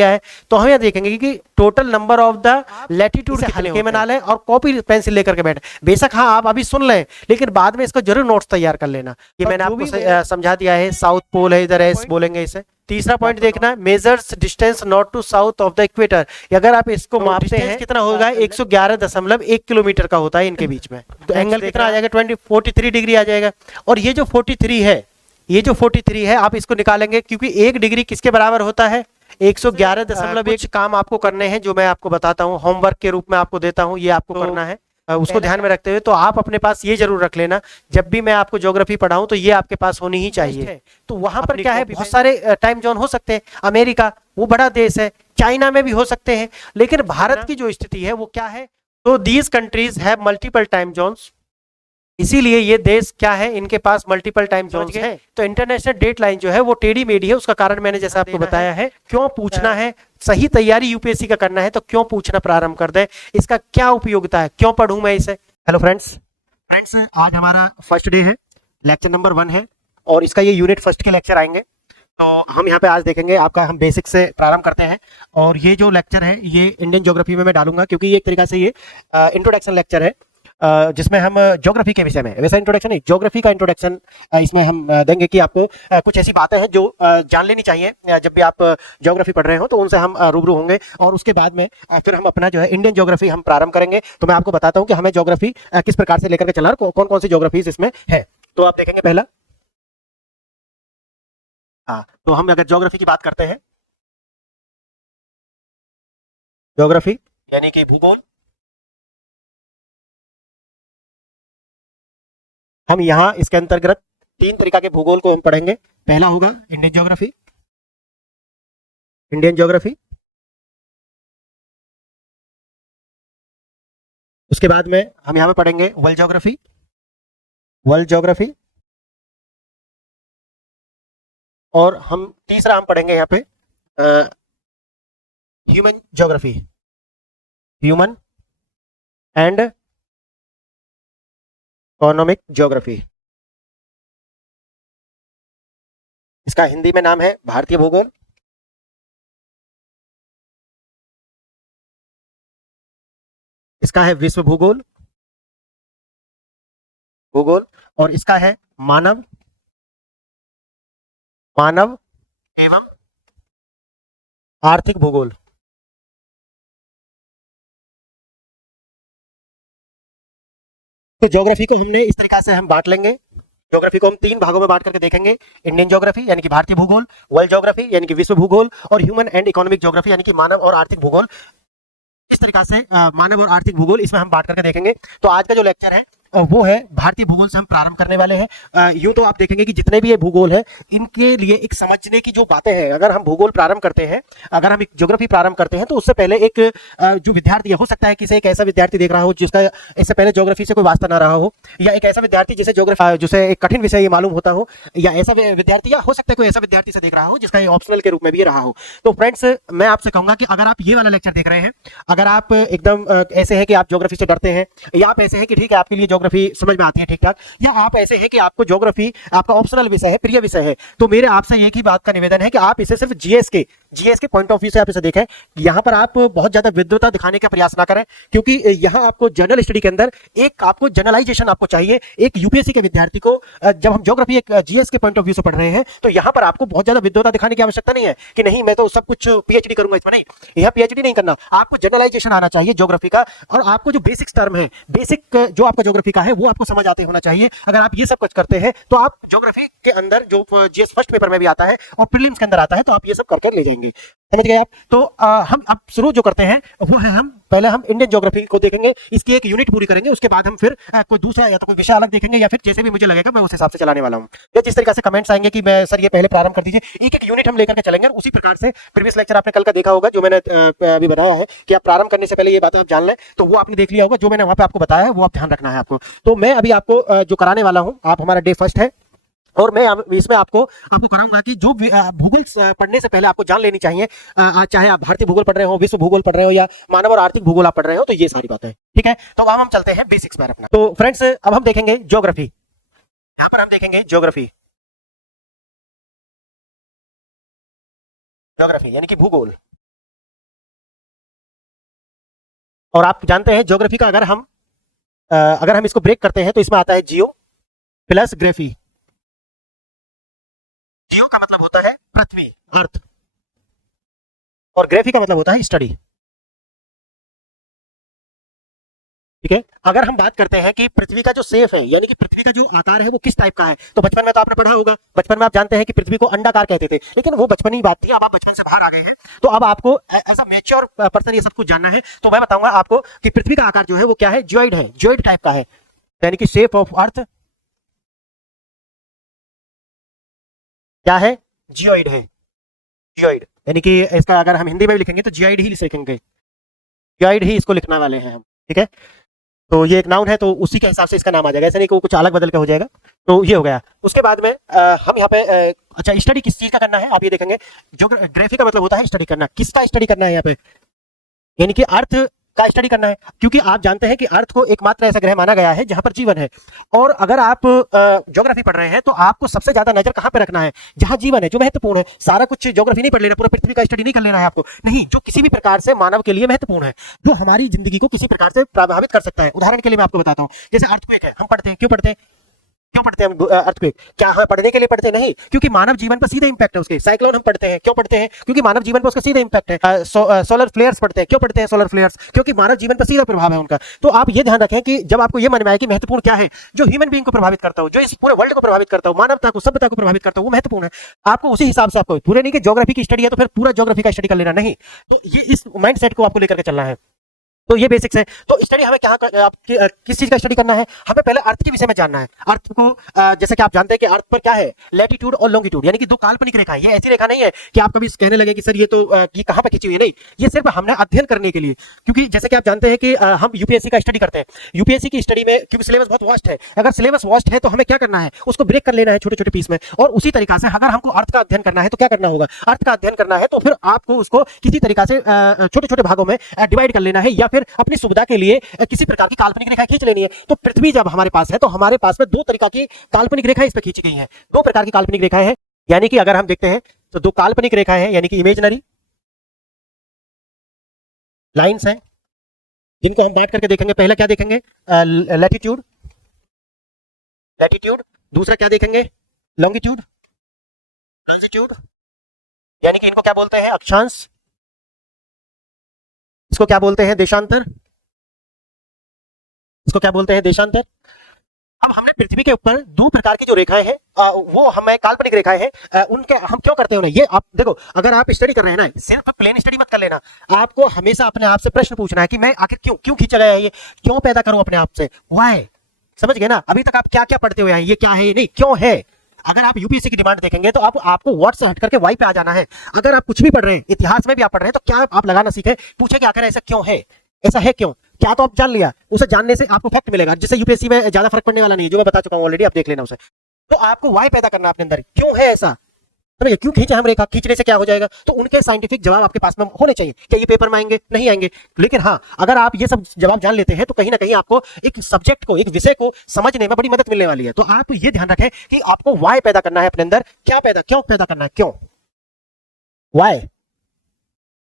क्या है, तो हम यहाँ देखेंगे कि total number of the latitude हल्के में ना लें और कॉपी पेंसिल लेकर के बैठे। बेशक हाँ आप अभी सुन लें, लेकिन बाद में इसको जरूर नोट्स तैयार कर लेना। ये मैंने आपको समझा दिया है। साउथ पोल है, इधर एस बोलेंगे इसे। तीसरा पॉइंट देखना, measures distance north to south of the equator. अगर आप इसको मापते हैं कितना होगा, 111.1 किलोमीटर का होता है इनके बीच में, तो एंगल कितना आ जाएगा, 43 डिग्री आ जाएगा। और ये जो 43 है, ये जो 43 है आप इसको निकालेंगे, क्योंकि 1 डिग्री किसके बराबर होता है, 111.1। काम आपको करने हैं जो मैं आपको बताता हूँ, होमवर्क के रूप में आपको देता हूँ, ये आपको करना है। उसको ध्यान में रखते हुए तो आप अपने पास ये जरूर रख लेना, जब भी मैं आपको ज्योग्राफी पढ़ाऊं तो ये आपके पास होनी ही चाहिए। तो वहां पर क्या है, बहुत सारे टाइम जोन हो सकते हैं। अमेरिका वो बड़ा देश है, चाइना में भी हो सकते हैं, लेकिन भारत की जो स्थिति है वो क्या है, तो these countries have multiple time zones. इसीलिए ये देश क्या है, इनके पास मल्टीपल टाइम जोन्स हैं। तो इंटरनेशनल डेट लाइन जो है वो टेढ़ी मेढ़ी है। उसका कारण मैंने जैसा आपको बताया है। क्यों पूछना है, सही तैयारी यूपीएससी का करना है तो क्यों पूछना प्रारंभ कर दे, इसका क्या उपयोगिता है, क्यों पढ़ूं मैं इसे। हेलो फ्रेंड्स, आज हमारा फर्स्ट डे है, लेक्चर नंबर 1 है और इसका ये यूनिट फर्स्ट के लेक्चर आएंगे। तो हम यहाँ पे आज देखेंगे, आपका हम बेसिक से प्रारंभ करते हैं। और ये जो लेक्चर है ये इंडियन ज्योग्राफी में मैं डालूंगा, क्योंकि ये एक तरीका से ये इंट्रोडक्शन लेक्चर है, जिसमें हम ज्योग्राफी के विषय में, वैसा इंट्रोडक्शन नहीं, ज्योग्राफी का इंट्रोडक्शन इसमें हम देंगे कि आपको कुछ ऐसी बातें हैं जो जान लेनी चाहिए जब भी आप ज्योग्राफी पढ़ रहे हो, तो उनसे हम रूबरू होंगे। और उसके बाद में फिर हम अपना जो है इंडियन ज्योग्राफी हम प्रारंभ करेंगे। तो मैं आपको बताता हूँ कि हमें ज्योग्राफी किस प्रकार से लेकर के चला, कौन कौन सी ज्योग्राफीज इसमें है। तो आप देखेंगे पहला, हाँ, तो हम अगर ज्योग्राफी की बात करते हैं, ज्योग्राफी यानी कि भूगोल, हम यहाँ इसके अंतर्गत 3 तरीका के भूगोल को हम पढ़ेंगे। पहला होगा इंडियन ज्योग्राफी, इंडियन ज्योग्राफी। उसके बाद में हम यहाँ पे पढ़ेंगे वर्ल्ड ज्योग्राफी, वर्ल्ड ज्योग्राफी। और हम तीसरा हम पढ़ेंगे यहाँ पे human geography, human and economic geography. इसका हिंदी में नाम है भारतीय भूगोल, इसका है विश्व भूगोल, भूगोल। और इसका है मानव, मानव एवं आर्थिक भूगोल। तो ज्योग्राफी को हमने इस तरीका से हम बांट लेंगे। ज्योग्राफी को हम 3 भागों में बांट करके देखेंगे, इंडियन ज्योग्राफी यानी कि भारतीय भूगोल, वर्ल्ड ज्योग्राफी यानी कि विश्व भूगोल, और ह्यूमन एंड इकोनॉमिक ज्योग्राफी यानी कि मानव और आर्थिक भूगोल। इस तरीका से मानव और आर्थिक भूगोल इसमें हम बांट करके देखेंगे। तो आज का जो लेक्चर है वो है भारतीय भूगोल से हम प्रारंभ करने वाले हैं। यूं तो आप देखेंगे कि जितने भी ये भूगोल है, इनके लिए एक समझने की जो बातें हैं, अगर हम भूगोल प्रारंभ करते हैं, अगर हम एक ज्योग्राफी प्रारंभ करते हैं, तो उससे पहले एक जो विद्यार्थी है, हो सकता है कि एक ऐसा विद्यार्थी देख रहा हो जिसका इससे पहले ज्योग्राफी से कोई वास्ता ना रहा हो, या एक ऐसा विद्यार्थी जिसे ज्योग्राफी जिसे एक कठिन विषय ये मालूम होता हो, या ऐसा विद्यार्थी, या हो सकता है कोई ऐसा विद्यार्थी से देख रहा हो जिसका ये ऑप्शनल के रूप में भी रहा हो। तो फ्रेंड्स, मैं आपसे कहूंगा कि अगर आप ये वाला लेक्चर देख रहे हैं, अगर आप एकदम ऐसे हैं कि आप ज्योग्राफी से डरते हैं, या आप ऐसे हैं कि ठीक है आपके लिए ज्योग्राफी समझ में आती है ठीक ठाक, या आप ऐसे हैं कि आपको ज्योग्राफी आपका ऑप्शनल विषय है, प्रिय विषय है, तो मेरे आपसे एक ही बात का निवेदन है कि आप इसे सिर्फ जीएस के पॉइंट ऑफ व्यू से आप इसे देखें। यहाँ पर आप बहुत ज्यादा विद्वता दिखाने का प्रयास ना करें, क्योंकि यहाँ आपको जनरल स्टडी के अंदर एक आपको जनरलाइजेशन आपको चाहिए। एक यूपीएससी के विद्यार्थी को जब हम ज्योग्राफी एक जीएस के पॉइंट ऑफ व्यू से पढ़ रहे हैं, तो यहाँ पर आपको बहुत ज्यादा विद्वता दिखाने की आवश्यकता नहीं है कि नहीं मैं तो सब कुछ पीएचडी करूंगा इसमें। नहीं, यहाँ पीएचडी नहीं करना, आपको जनरलाइजेशन आना चाहिए ज्योग्राफी का, और आपको जो बेसिक टर्म है, बेसिक जो आपका ज्योग्राफी का है वो आपको समझ आते होना चाहिए। अगर आप ये सब कुछ करते हैं तो आप ज्योग्राफी के अंदर जो जीएस फर्स्ट पेपर में भी आता है और प्रीलिम्स के अंदर आता है, तो आप ये सब करके ले जाएंगे। समझ गए आप? तो हम अब शुरू जो करते हैं वो है, हम पहले हम इंडियन ज्योग्राफी को देखेंगे, इसकी एक यूनिट पूरी करेंगे, उसके बाद हम फिर कोई दूसरा या तो कोई विषय अलग देखेंगे, या फिर जैसे भी मुझे लगेगा मैं उस हिसाब से चलाने वाला हूँ। या जिस तरीके से कमेंट्स आएंगे कि मैं सर ये पहले प्रारंभ कर दीजिए, एक एक यूनिट हम लेकर के चलेंगे। और उसी प्रकार से प्रीवियस लेक्चर आपने कल का देखा होगा, जो मैंने अभी बताया है कि आप प्रारंभ करने से पहले ये बात आप जान लें, तो वो आपने देख लिया होगा। जो मैंने वहां पे आपको बताया है वो आप ध्यान रखना है आपको। तो मैं अभी आपको जो कराने वाला हूँ, आप हमारा डे फर्स्ट है, और मैं इसमें आपको कराऊंगा कि जो भूगोल पढ़ने से पहले आपको जान लेनी चाहिए, चाहे आप भारतीय भूगोल पढ़ रहे हो, विश्व भूगोल पढ़ रहे हो, या मानव और आर्थिक भूगोल आप पढ़ रहे हो, तो ये सारी बातें ठीक है। तो अब हम चलते हैं बेसिक्स पर अपना। तो फ्रेंड्स, अब हम देखेंगे ज्योग्राफी। यहाँ पर हम देखेंगे ज्योग्राफी, ज्योग्राफी यानी कि भूगोल। और आप जानते हैं ज्योग्राफी का अगर हम इसको ब्रेक करते हैं तो इसमें आता है जियो प्लस ग्राफी। जियो का मतलब होता है पृथ्वी, अर्थ, और ग्राफी का मतलब होता है स्टडी। ठीक है, अगर हम बात करते हैं कि पृथ्वी का जो शेप है, यानी कि पृथ्वी का जो आकार है वो किस टाइप का है, तो बचपन में तो आपने पढ़ा होगा, बचपन में आप जानते हैं कि पृथ्वी को अंडाकार कहते थे, लेकिन वो बचपन की बात थी। अब आप बचपन से बाहर आ गए हैं, तो अब आपको एज अ मैच्योर पर्सन ये सब कुछ जानना है। तो मैं बताऊंगा आपको कि पृथ्वी का आकार जो है वो क्या है, जियोइड है, जियोइड टाइप का है, यानी कि शेप ऑफ अर्थ क्या है, जियोइड है। जियोइड यानी कि इसका अगर हम हिंदी में भी लिखेंगे तो जियोइड ही लिखेंगे, जियोइड ही इसको लिखने वाले हैं हम। ठीक है, तो ये एक नाउन है, तो उसी के हिसाब से इसका नाम आ जाएगा, ऐसा नहीं कि वो कुछ अलग बदल के हो जाएगा। तो ये हो गया। उसके बाद में हम यहाँ पे अच्छा स्टडी किस चीज का करना है आप ये देखेंगे। ज्योग्राफी का मतलब होता है स्टडी करना। किसका स्टडी करना है यहाँ पे, यानी कि अर्थ का स्टडी करना है, क्योंकि आप जानते हैं कि अर्थ को एकमात्र ऐसा ग्रह माना गया है जहां पर जीवन है। और अगर आप ज्योग्राफी पढ़ रहे हैं तो आपको सबसे ज्यादा नजर कहां पे रखना है, जहां जीवन है, जो महत्वपूर्ण है। सारा कुछ ज्योग्राफी नहीं पढ़ लेना, पूरा पृथ्वी का स्टडी नहीं कर लेना है आपको, नहीं, जो किसी भी प्रकार से मानव के लिए महत्वपूर्ण है, जो हमारी जिंदगी को किसी प्रकार से प्रभावित कर सकता है। उदाहरण के लिए मैं आपको बताता हूं, जैसे अर्थक्वेक है, हम पढ़ते हैं, क्यों पढ़ते हैं, क्यों पढ़ते हैं हम अर्थक्वेक, क्या हमें पढ़ने के लिए पढ़ते नहीं, क्योंकि मानव जीवन पर सीधे इंपैक्ट है उसके। साइक्लोन हम पढ़ते हैं, क्यों पढ़ते हैं, क्योंकि मानव जीवन पर उसका सीधे इंपैक्ट है। सोलर फ्लेयर्स पढ़ते हैं, क्यों पढ़ते हैं सोलर फ्लेयर्स, क्योंकि मानव जीवन पर सीधा प्रभाव है उनका। तो आप ये ध्यान रखें कि जब आपको ये मन में आए कि महत्वपूर्ण क्या है, जो ह्यूमन बीइंग को प्रभावित करता हो, जो इस पूरे वर्ल्ड को प्रभावित करता हो, मानवता को, सभ्यता को प्रभावित करता हो, वो महत्वपूर्ण है। आपको उसी हिसाब से, आपको पूरे नहीं कि ज्योग्राफी की स्टडी है तो फिर पूरा ज्योग्राफी का स्टडी कर लेना, नहीं। तो ये इस माइंड सेट को आपको लेकर के चलना है। तो ये बेसिक्स है। तो स्टडी हमें किस चीज का स्टडी करना है, हमें पहले अर्थ के विषय में जानना है। अर्थ को जैसे कि आप जानते हैं कि अर्थ पर क्या है, लैटिट्यूड और लॉन्गिट्यूड, यानी कि दो काल्पनिक रेखा है। ये ऐसी रेखा नहीं है कि आप कभी कहने लगे कि सर ये तो ये कहां पर खींची हुई है, नहीं, ये सिर्फ हमने अध्ययन करने के लिए, क्योंकि जैसे कि आप जानते हैं कि हम यूपीएससी का स्टडी करते हैं। यूपीएससी की स्टडी में क्योंकि सिलेबस बहुत वास्ट है, अगर सिलेबस वास्ट है तो हमें क्या करना है, उसको ब्रेक कर लेना है छोटे छोटे पीस में। और उसी तरीका से अगर हमको अर्थ का अध्ययन करना है तो क्या करना होगा, अर्थ का अध्ययन करना है तो फिर आपको उसको किसी तरीका से छोटे छोटे भागों में डिवाइड कर लेना है, या फिर अपनी सुविधा के लिए किसी प्रकार की काल्पनिक रेखा खींच लेनी है। तो पृथ्वी जब हमारे पास है तो हमारे पास में दो तरीका की काल्पनिक रेखा इस पे खींची गई है, दो प्रकार की काल्पनिक रेखाएं हैं। यानी कि अगर हम देखते हैं तो दो काल्पनिक रेखाएं हैं, यानी कि इमेजिनरी लाइंस हैं, जिनको हम बांट करके देखेंगे। पहला क्या देखेंगे, लैटिट्यूड, लैटिट्यूड, दूसरा क्या देखेंगे, लॉन्गिट्यूड, लॉन्गिट्यूड, यानी कि इनको क्या बोलते हैं, अक्षांश, इसको क्या बोलते हैं, देशांतर, इसको क्या बोलते हैं, देशांतर। अब हमने पृथ्वी के ऊपर दो प्रकार की जो रेखाएं हैं वो हमें काल्पनिक रेखाएं हैं, उनके हम क्यों करते हैं उन्हें, ये आप देखो, अगर आप स्टडी कर रहे हैं ना, सिर्फ प्लेन स्टडी मत कर लेना, आपको हमेशा अपने आप से प्रश्न पूछना है कि मैं आखिर क्यों क्यों खींचा गया है, ये क्यों पैदा करूं अपने आप से, व्हाई। समझ गए ना, अभी तक आप क्या क्या पढ़ते हुए आए, ये क्या है, नहीं, क्यों है। अगर आप यूपीएससी की डिमांड देखेंगे तो आपको व्हाट से हट करके वाई पे आ जाना है। अगर आप कुछ भी पढ़ रहे हैं, इतिहास में भी आप पढ़ रहे हैं, तो क्या आप लगाना सीखे, पूछे कि आखिर ऐसा क्यों है, ऐसा है क्यों, क्या तो आप जान लिया, उसे जानने से आपको फैक्ट मिलेगा, जिससे यूपीएससी में ज्यादा फर्क पड़ने वाला नहीं है, जो मैं बता चुका हूं ऑलरेडी, आप देख लेना उसे। तो आपको वाई पैदा करना अपने अंदर, क्यों है ऐसा, समझिए, क्यों खींचे हम रेखा, खींचने से क्या हो जाएगा। तो उनके साइंटिफिक जवाब आपके पास में होने चाहिए। क्या ये पेपर में आएंगे, नहीं आएंगे, लेकिन हाँ, अगर आप ये सब जवाब जान लेते हैं तो कहीं ना कहीं आपको एक सब्जेक्ट को, एक विषय को समझने में बड़ी मदद मिलने वाली है। तो आप ये ध्यान रखें कि आपको वाई पैदा करना है अपने अंदर, क्या पैदा, क्यों पैदा करना है, क्यों, वाई।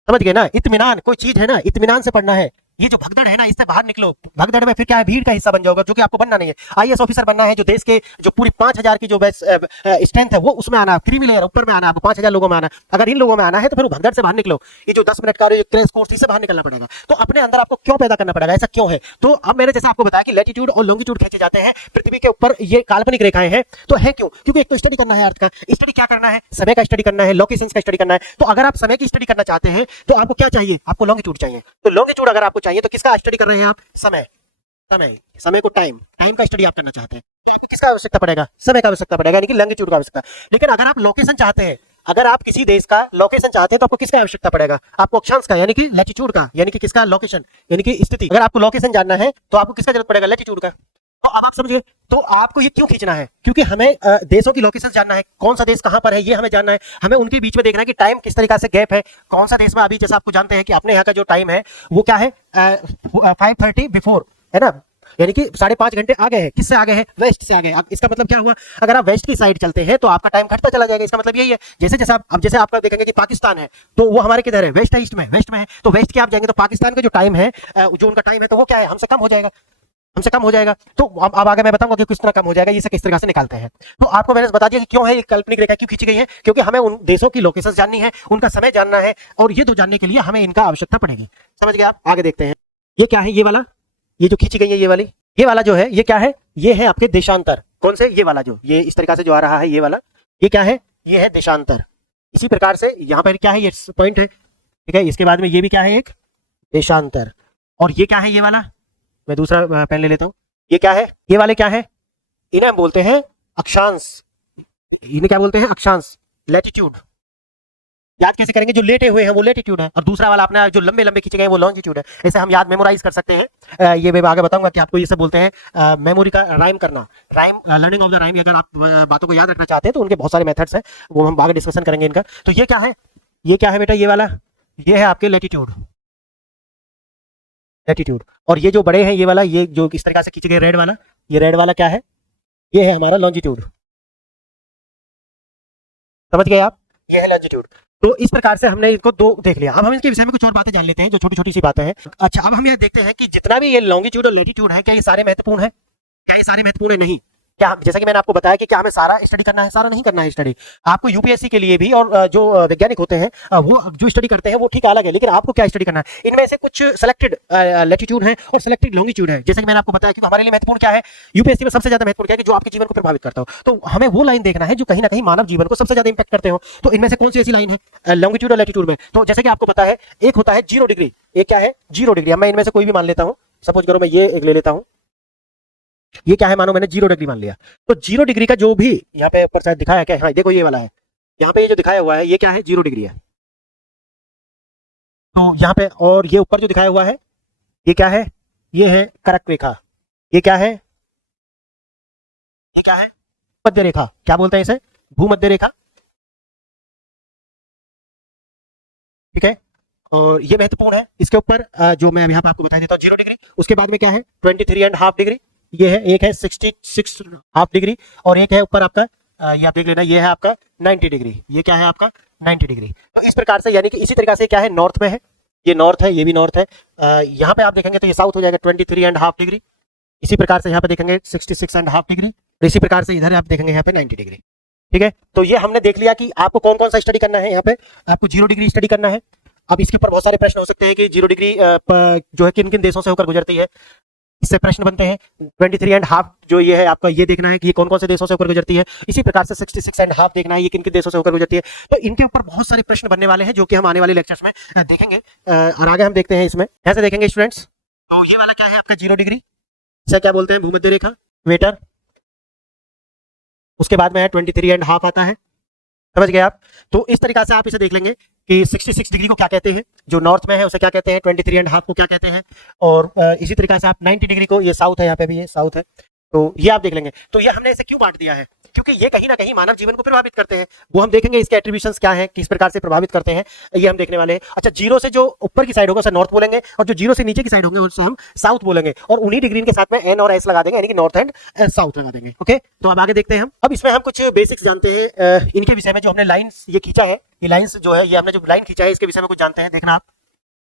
समझ गए ना, इत्मीनान, कोई चीज है ना, इत्मीनान से पढ़ना है। ये जो भगदड़ है ना, इससे बाहर निकलो। भगदड़ में फिर क्या है, भीड़ का हिस्सा बन जाओगे, जो कि आपको बनना नहीं है। आईएएस ऑफिसर बनना है, जो देश के जो पूरी 5000 की जो स्ट्रेंथ है वो उसमें आना, क्रीमी लेयर ऊपर में आना, 5000 लोगों में आना। अगर इन लोगों में आना है तो फिर भगदड़ से बाहर निकलो। ये जो 10 मिनट का क्रैश कोर्स, इससे बाहर निकलना पड़ेगा। तो अपने अंदर आपको क्यों पैदा करना पड़ेगा, ऐसा क्यों है। तो अब मैंने जैसे आपको बताया कि लैटिट्यूड और लॉन्गिट्यूड खींचे जाते हैं पृथ्वी के ऊपर, ये काल्पनिक रेखाएं हैं। तो है क्यों, क्योंकि एक तो स्टडी करना है अर्थ का, स्टडी क्या करना है, समय का स्टडी करना है, लोकेशंस का स्टडी करना है। तो अगर आप समय की स्टडी करना चाहते हैं तो आपको क्या चाहिए, आपको लॉन्गिट्यूड चाहिए। तो लॉन्गिट्यूड अगर आपको चाहिए तो किसका स्टडी कर रहे हैं आप, समय, समय को टाइम का स्टडी आप करना चाहते हैं, किसका आवश्यकता पड़ेगा, समय का आवश्यकता पड़ेगा, यानी कि लॉन्गिट्यूड का आवश्यकता। लेकिन अगर आप लोकेशन चाहते हैं, अगर आप किसी देश का लोकेशन चाहते हैं तो आपको किसका आवश्यकता पड़ेगा, आपको अक्षांश का, यानी कि लैटिट्यूड का, यानी कि किसका, लोकेशन, यानी कि स्थिति। अगर आपको लोकेशन जानना है तो आपको किसका जरूरत पड़ेगा, लैटिट्यूड का। तो अब आप समझिए, तो आपको ये क्यों खींचना है, क्योंकि हमें देशों की लोकेशन जानना है, कौन सा देश कहां पर है ये हमें जानना है। हमें उनके बीच में देखना है कि टाइम किस तरीका से गैप है, कौन सा देश में अभी, जैसे आपको जानते हैं कि अपने यहाँ का जो टाइम है वो क्या है, 5:30 बिफोर है ना, यानी कि 5.5 घंटे आगे है। किससे आगे है? वेस्ट से आगे है। अब इसका मतलब क्या हुआ, अगर आप वेस्ट की साइड चलते हैं तो आपका टाइम घटता चला जाएगा। इसका मतलब यही है। जैसे जैसे आप जैसे आपका देखेंगे कि पाकिस्तान है तो वो हमारे किधर है? वेस्ट है, ईस्ट में, वेस्ट में है। तो वेस्ट की आप जाएंगे तो पाकिस्तान का जो टाइम है, जो उनका टाइम है, तो वो क्या है? हमसे कम हो जाएगा, हमसे कम हो जाएगा। तो अब आगे मैं बताऊंगा कि किस तरह कम हो जाएगा, ये किस तरह से निकालते हैं। तो आपको मैंने बता दिया कि क्यों है ये काल्पनिक रेखा, क्यों खींची गई है, क्योंकि हमें उन देशों की लोकेशन जाननी है, उनका समय जानना है, और ये तो जानने के लिए हमें इनका आवश्यकता पड़ेगी। समझ गए आप? आगे देखते हैं। ये क्या है? ये वाला, ये जो खींची गई है, ये वाला जो है, ये क्या है? ये है आपके देशांतर। कौन से? ये वाला, जो ये इस तरीका से जो आ रहा है, ये वाला, ये क्या है? ये है देशांतर। इसी प्रकार से यहाँ पर क्या है? ये पॉइंट है, ठीक है। इसके बाद में ये भी क्या है? एक देशांतर। और ये क्या है? ये वाला, मैं दूसरा पेन ले लेता हूँ। ये क्या है? ये वाले क्या है? इन्हें हम बोलते हैं अक्षांश। इन्हें क्या बोलते हैं? अक्षांश, लैटिट्यूड। याद कैसे करेंगे? जो लेटे हुए हैं वो लैटिट्यूड है, और दूसरा वाला अपना जो लंबे लंबे खींचे गए वो लॉन्जिट्यूड है। ऐसे हम याद मेमोराइज कर सकते हैं। ये मैं आगे बताऊंगा कि आपको ये सब बोलते हैं मेमोरी का राइम करना, rhyme, learning of the rhyme. अगर आप बातों को याद रखना चाहते हैं तो उनके बहुत सारे मेथड्स हैं, वो हम आगे डिस्कशन करेंगे इनका। तो ये क्या है? ये क्या है बेटा? ये वाला, ये है आपके लैटिट्यूड, लैटिट्यूड। और ये जो बड़े हैं, ये वाला, ये जो इस तरीके से खींचे गए रेड वाला, ये रेड वाला क्या है? ये है हमारा लॉन्जिट्यूड। समझ गए आप? ये है लॉन्जिट्यूड। तो इस प्रकार से हमने इनको दो देख लिया। अब हम इसके विषय में कुछ और बातें जान लेते हैं, जो छोटी छोटी सी बातें हैं। अच्छा, अब हम यह देखते हैं कि जितना भी ये लॉन्जिट्यूड और लैटिट्यूड है, क्या ये सारे महत्वपूर्ण है? क्या ये सारे महत्वपूर्ण है? नहीं। क्या, जैसा कि मैंने आपको बताया कि क्या हमें सारा स्टडी करना है? सारा नहीं करना है स्टडी। आपको यूपीएससी के लिए भी, और जो वैज्ञानिक होते हैं, वो जो स्टडी करते हैं वो ठीक अलग है, लेकिन आपको क्या स्टडी करना है? इनमें से कुछ सिलेक्टेड लैटिट्यूड है और सिलेक्टेड लॉन्गिट्यूड है। जैसे कि मैंने आपको बताया कि हमारे लिए महत्वपूर्ण क्या है, यूपीएससी में सबसे ज्यादा महत्वपूर्ण क्या है, कि जो आपके जीवन को प्रभावित करता हो। तो हमें वो लाइन देखना है जो कहीं ना कहीं मानव जीवन को सबसे ज्यादा इंपैक्ट करते हो। तो इनमें से कौन सी ऐसी लाइन है लॉन्गिट्यूड और लैटिट्यूड में? तो जैसे कि आपको पता है, एक होता है 0 डिग्री। एक क्या है? 0 डिग्री। अब मैं इनमें से कोई भी मान लेता हूँ। सपोज करो मैं ये एक ले लेता हूँ। ये क्या है? मानो मैंने 0 डिग्री मान लिया। तो 0 डिग्री का जो भी यहाँ पे ऊपर शायद दिखाया क्या? हाँ, देखो ये वाला है। यहाँ पे ये जो दिखाया हुआ है, ये क्या है? 0 डिग्री है। तो यहाँ पे, और ये ऊपर जो दिखाया हुआ है, ये क्या है? ये है कर्क रेखा। ये क्या है? ये क्या है? मध्य रेखा। क्या बोलते हैं इसे? भूमध्य रेखा। ठीक है। और ये महत्वपूर्ण है। इसके ऊपर जो मैं यहाँ पे आपको बता देता हूँ, 0 डिग्री। उसके बाद में क्या है? 23.5 डिग्री। ये है, एक है 66.5 डिग्री, और एक है ऊपर आपका ये आप देख लेना, ये है आपका 90 डिग्री। ये क्या है आपका? 90 डिग्री। तो इस प्रकार से, यानी कि इसी तरीके से क्या है? नॉर्थ में है, ये नॉर्थ है, ये भी नॉर्थ है। यहाँ पे आप देखेंगे तो ये साउथ हो जाएगा 23.5 डिग्री। इसी प्रकार से यहाँ पे देखेंगे 66.5 डिग्री, और इसी प्रकार से इधर आप देखेंगे यहाँ पे 90 डिग्री। ठीक है। तो ये हमने देख लिया कि आपको कौन कौन सा स्टडी करना है। यहाँ पे आपको 0 डिग्री स्टडी करना है। अब इसके ऊपर बहुत सारे प्रश्न हो सकते हैं कि 0 डिग्री जो है किन किन देशों से होकर गुजरती है। इससे प्रश्न बनते हैं। 23.5 जो ये है आपका, ये देखना है कि ये कौन कौन से देशों से होकर गुजरती है। इसी प्रकार से 66.5 देखना है, ये किन किन देशों से होकर गुजरती है। तो इनके ऊपर बहुत सारे प्रश्न बनने वाले हैं, जो कि हम आने वाले लेक्चर्स में देखेंगे। और आगे हम देखते हैं इसमें कैसे देखेंगे स्टूडेंट्स। तो ये वाला क्या है आपका? 0 डिग्री। इसे क्या बोलते हैं? भूमध्य रेखा, इक्वेटर। उसके बाद में है 23.5 आता है। समझ गए आप? तो इस तरीका से आप इसे देख लेंगे कि 66 डिग्री को क्या कहते हैं, जो नॉर्थ में है उसे क्या कहते हैं, 23.5 को क्या कहते हैं, और इसी तरीके से आप 90 डिग्री को, ये साउथ है, यहाँ पे भी ये साउथ है, तो ये आप देख लेंगे। तो ये हमने इसे क्यों बांट दिया है? क्योंकि ये कहीं ना कहीं मानव जीवन को प्रभावित करते हैं। वो हम देखेंगे इसके एट्रीब्यूशंस क्या हैं, किस प्रकार से प्रभावित करते हैं, ये हम देखने वाले हैं। अच्छा, जीरो से जो ऊपर की साइड होगा उसे नॉर्थ बोलेंगे, और जो जीरो से नीचे की साइड होंगे उसे हम साउथ बोलेंगे, और उन्हीं डिग्री के साथ में एन और एस लगा देंगे, यानी कि नॉर्थ एंड साउथ लगा देंगे। ओके, तो अब आगे देखते हैं हम। अब इसमें हम कुछ बेसिक्स जानते हैं इनके विषय में। जो हमने लाइन्स ये खींचा है, ये लाइन्स जो है, ये हमने जो लाइन खींचा है, इसके विषय में कुछ जानते हैं। देखना आप,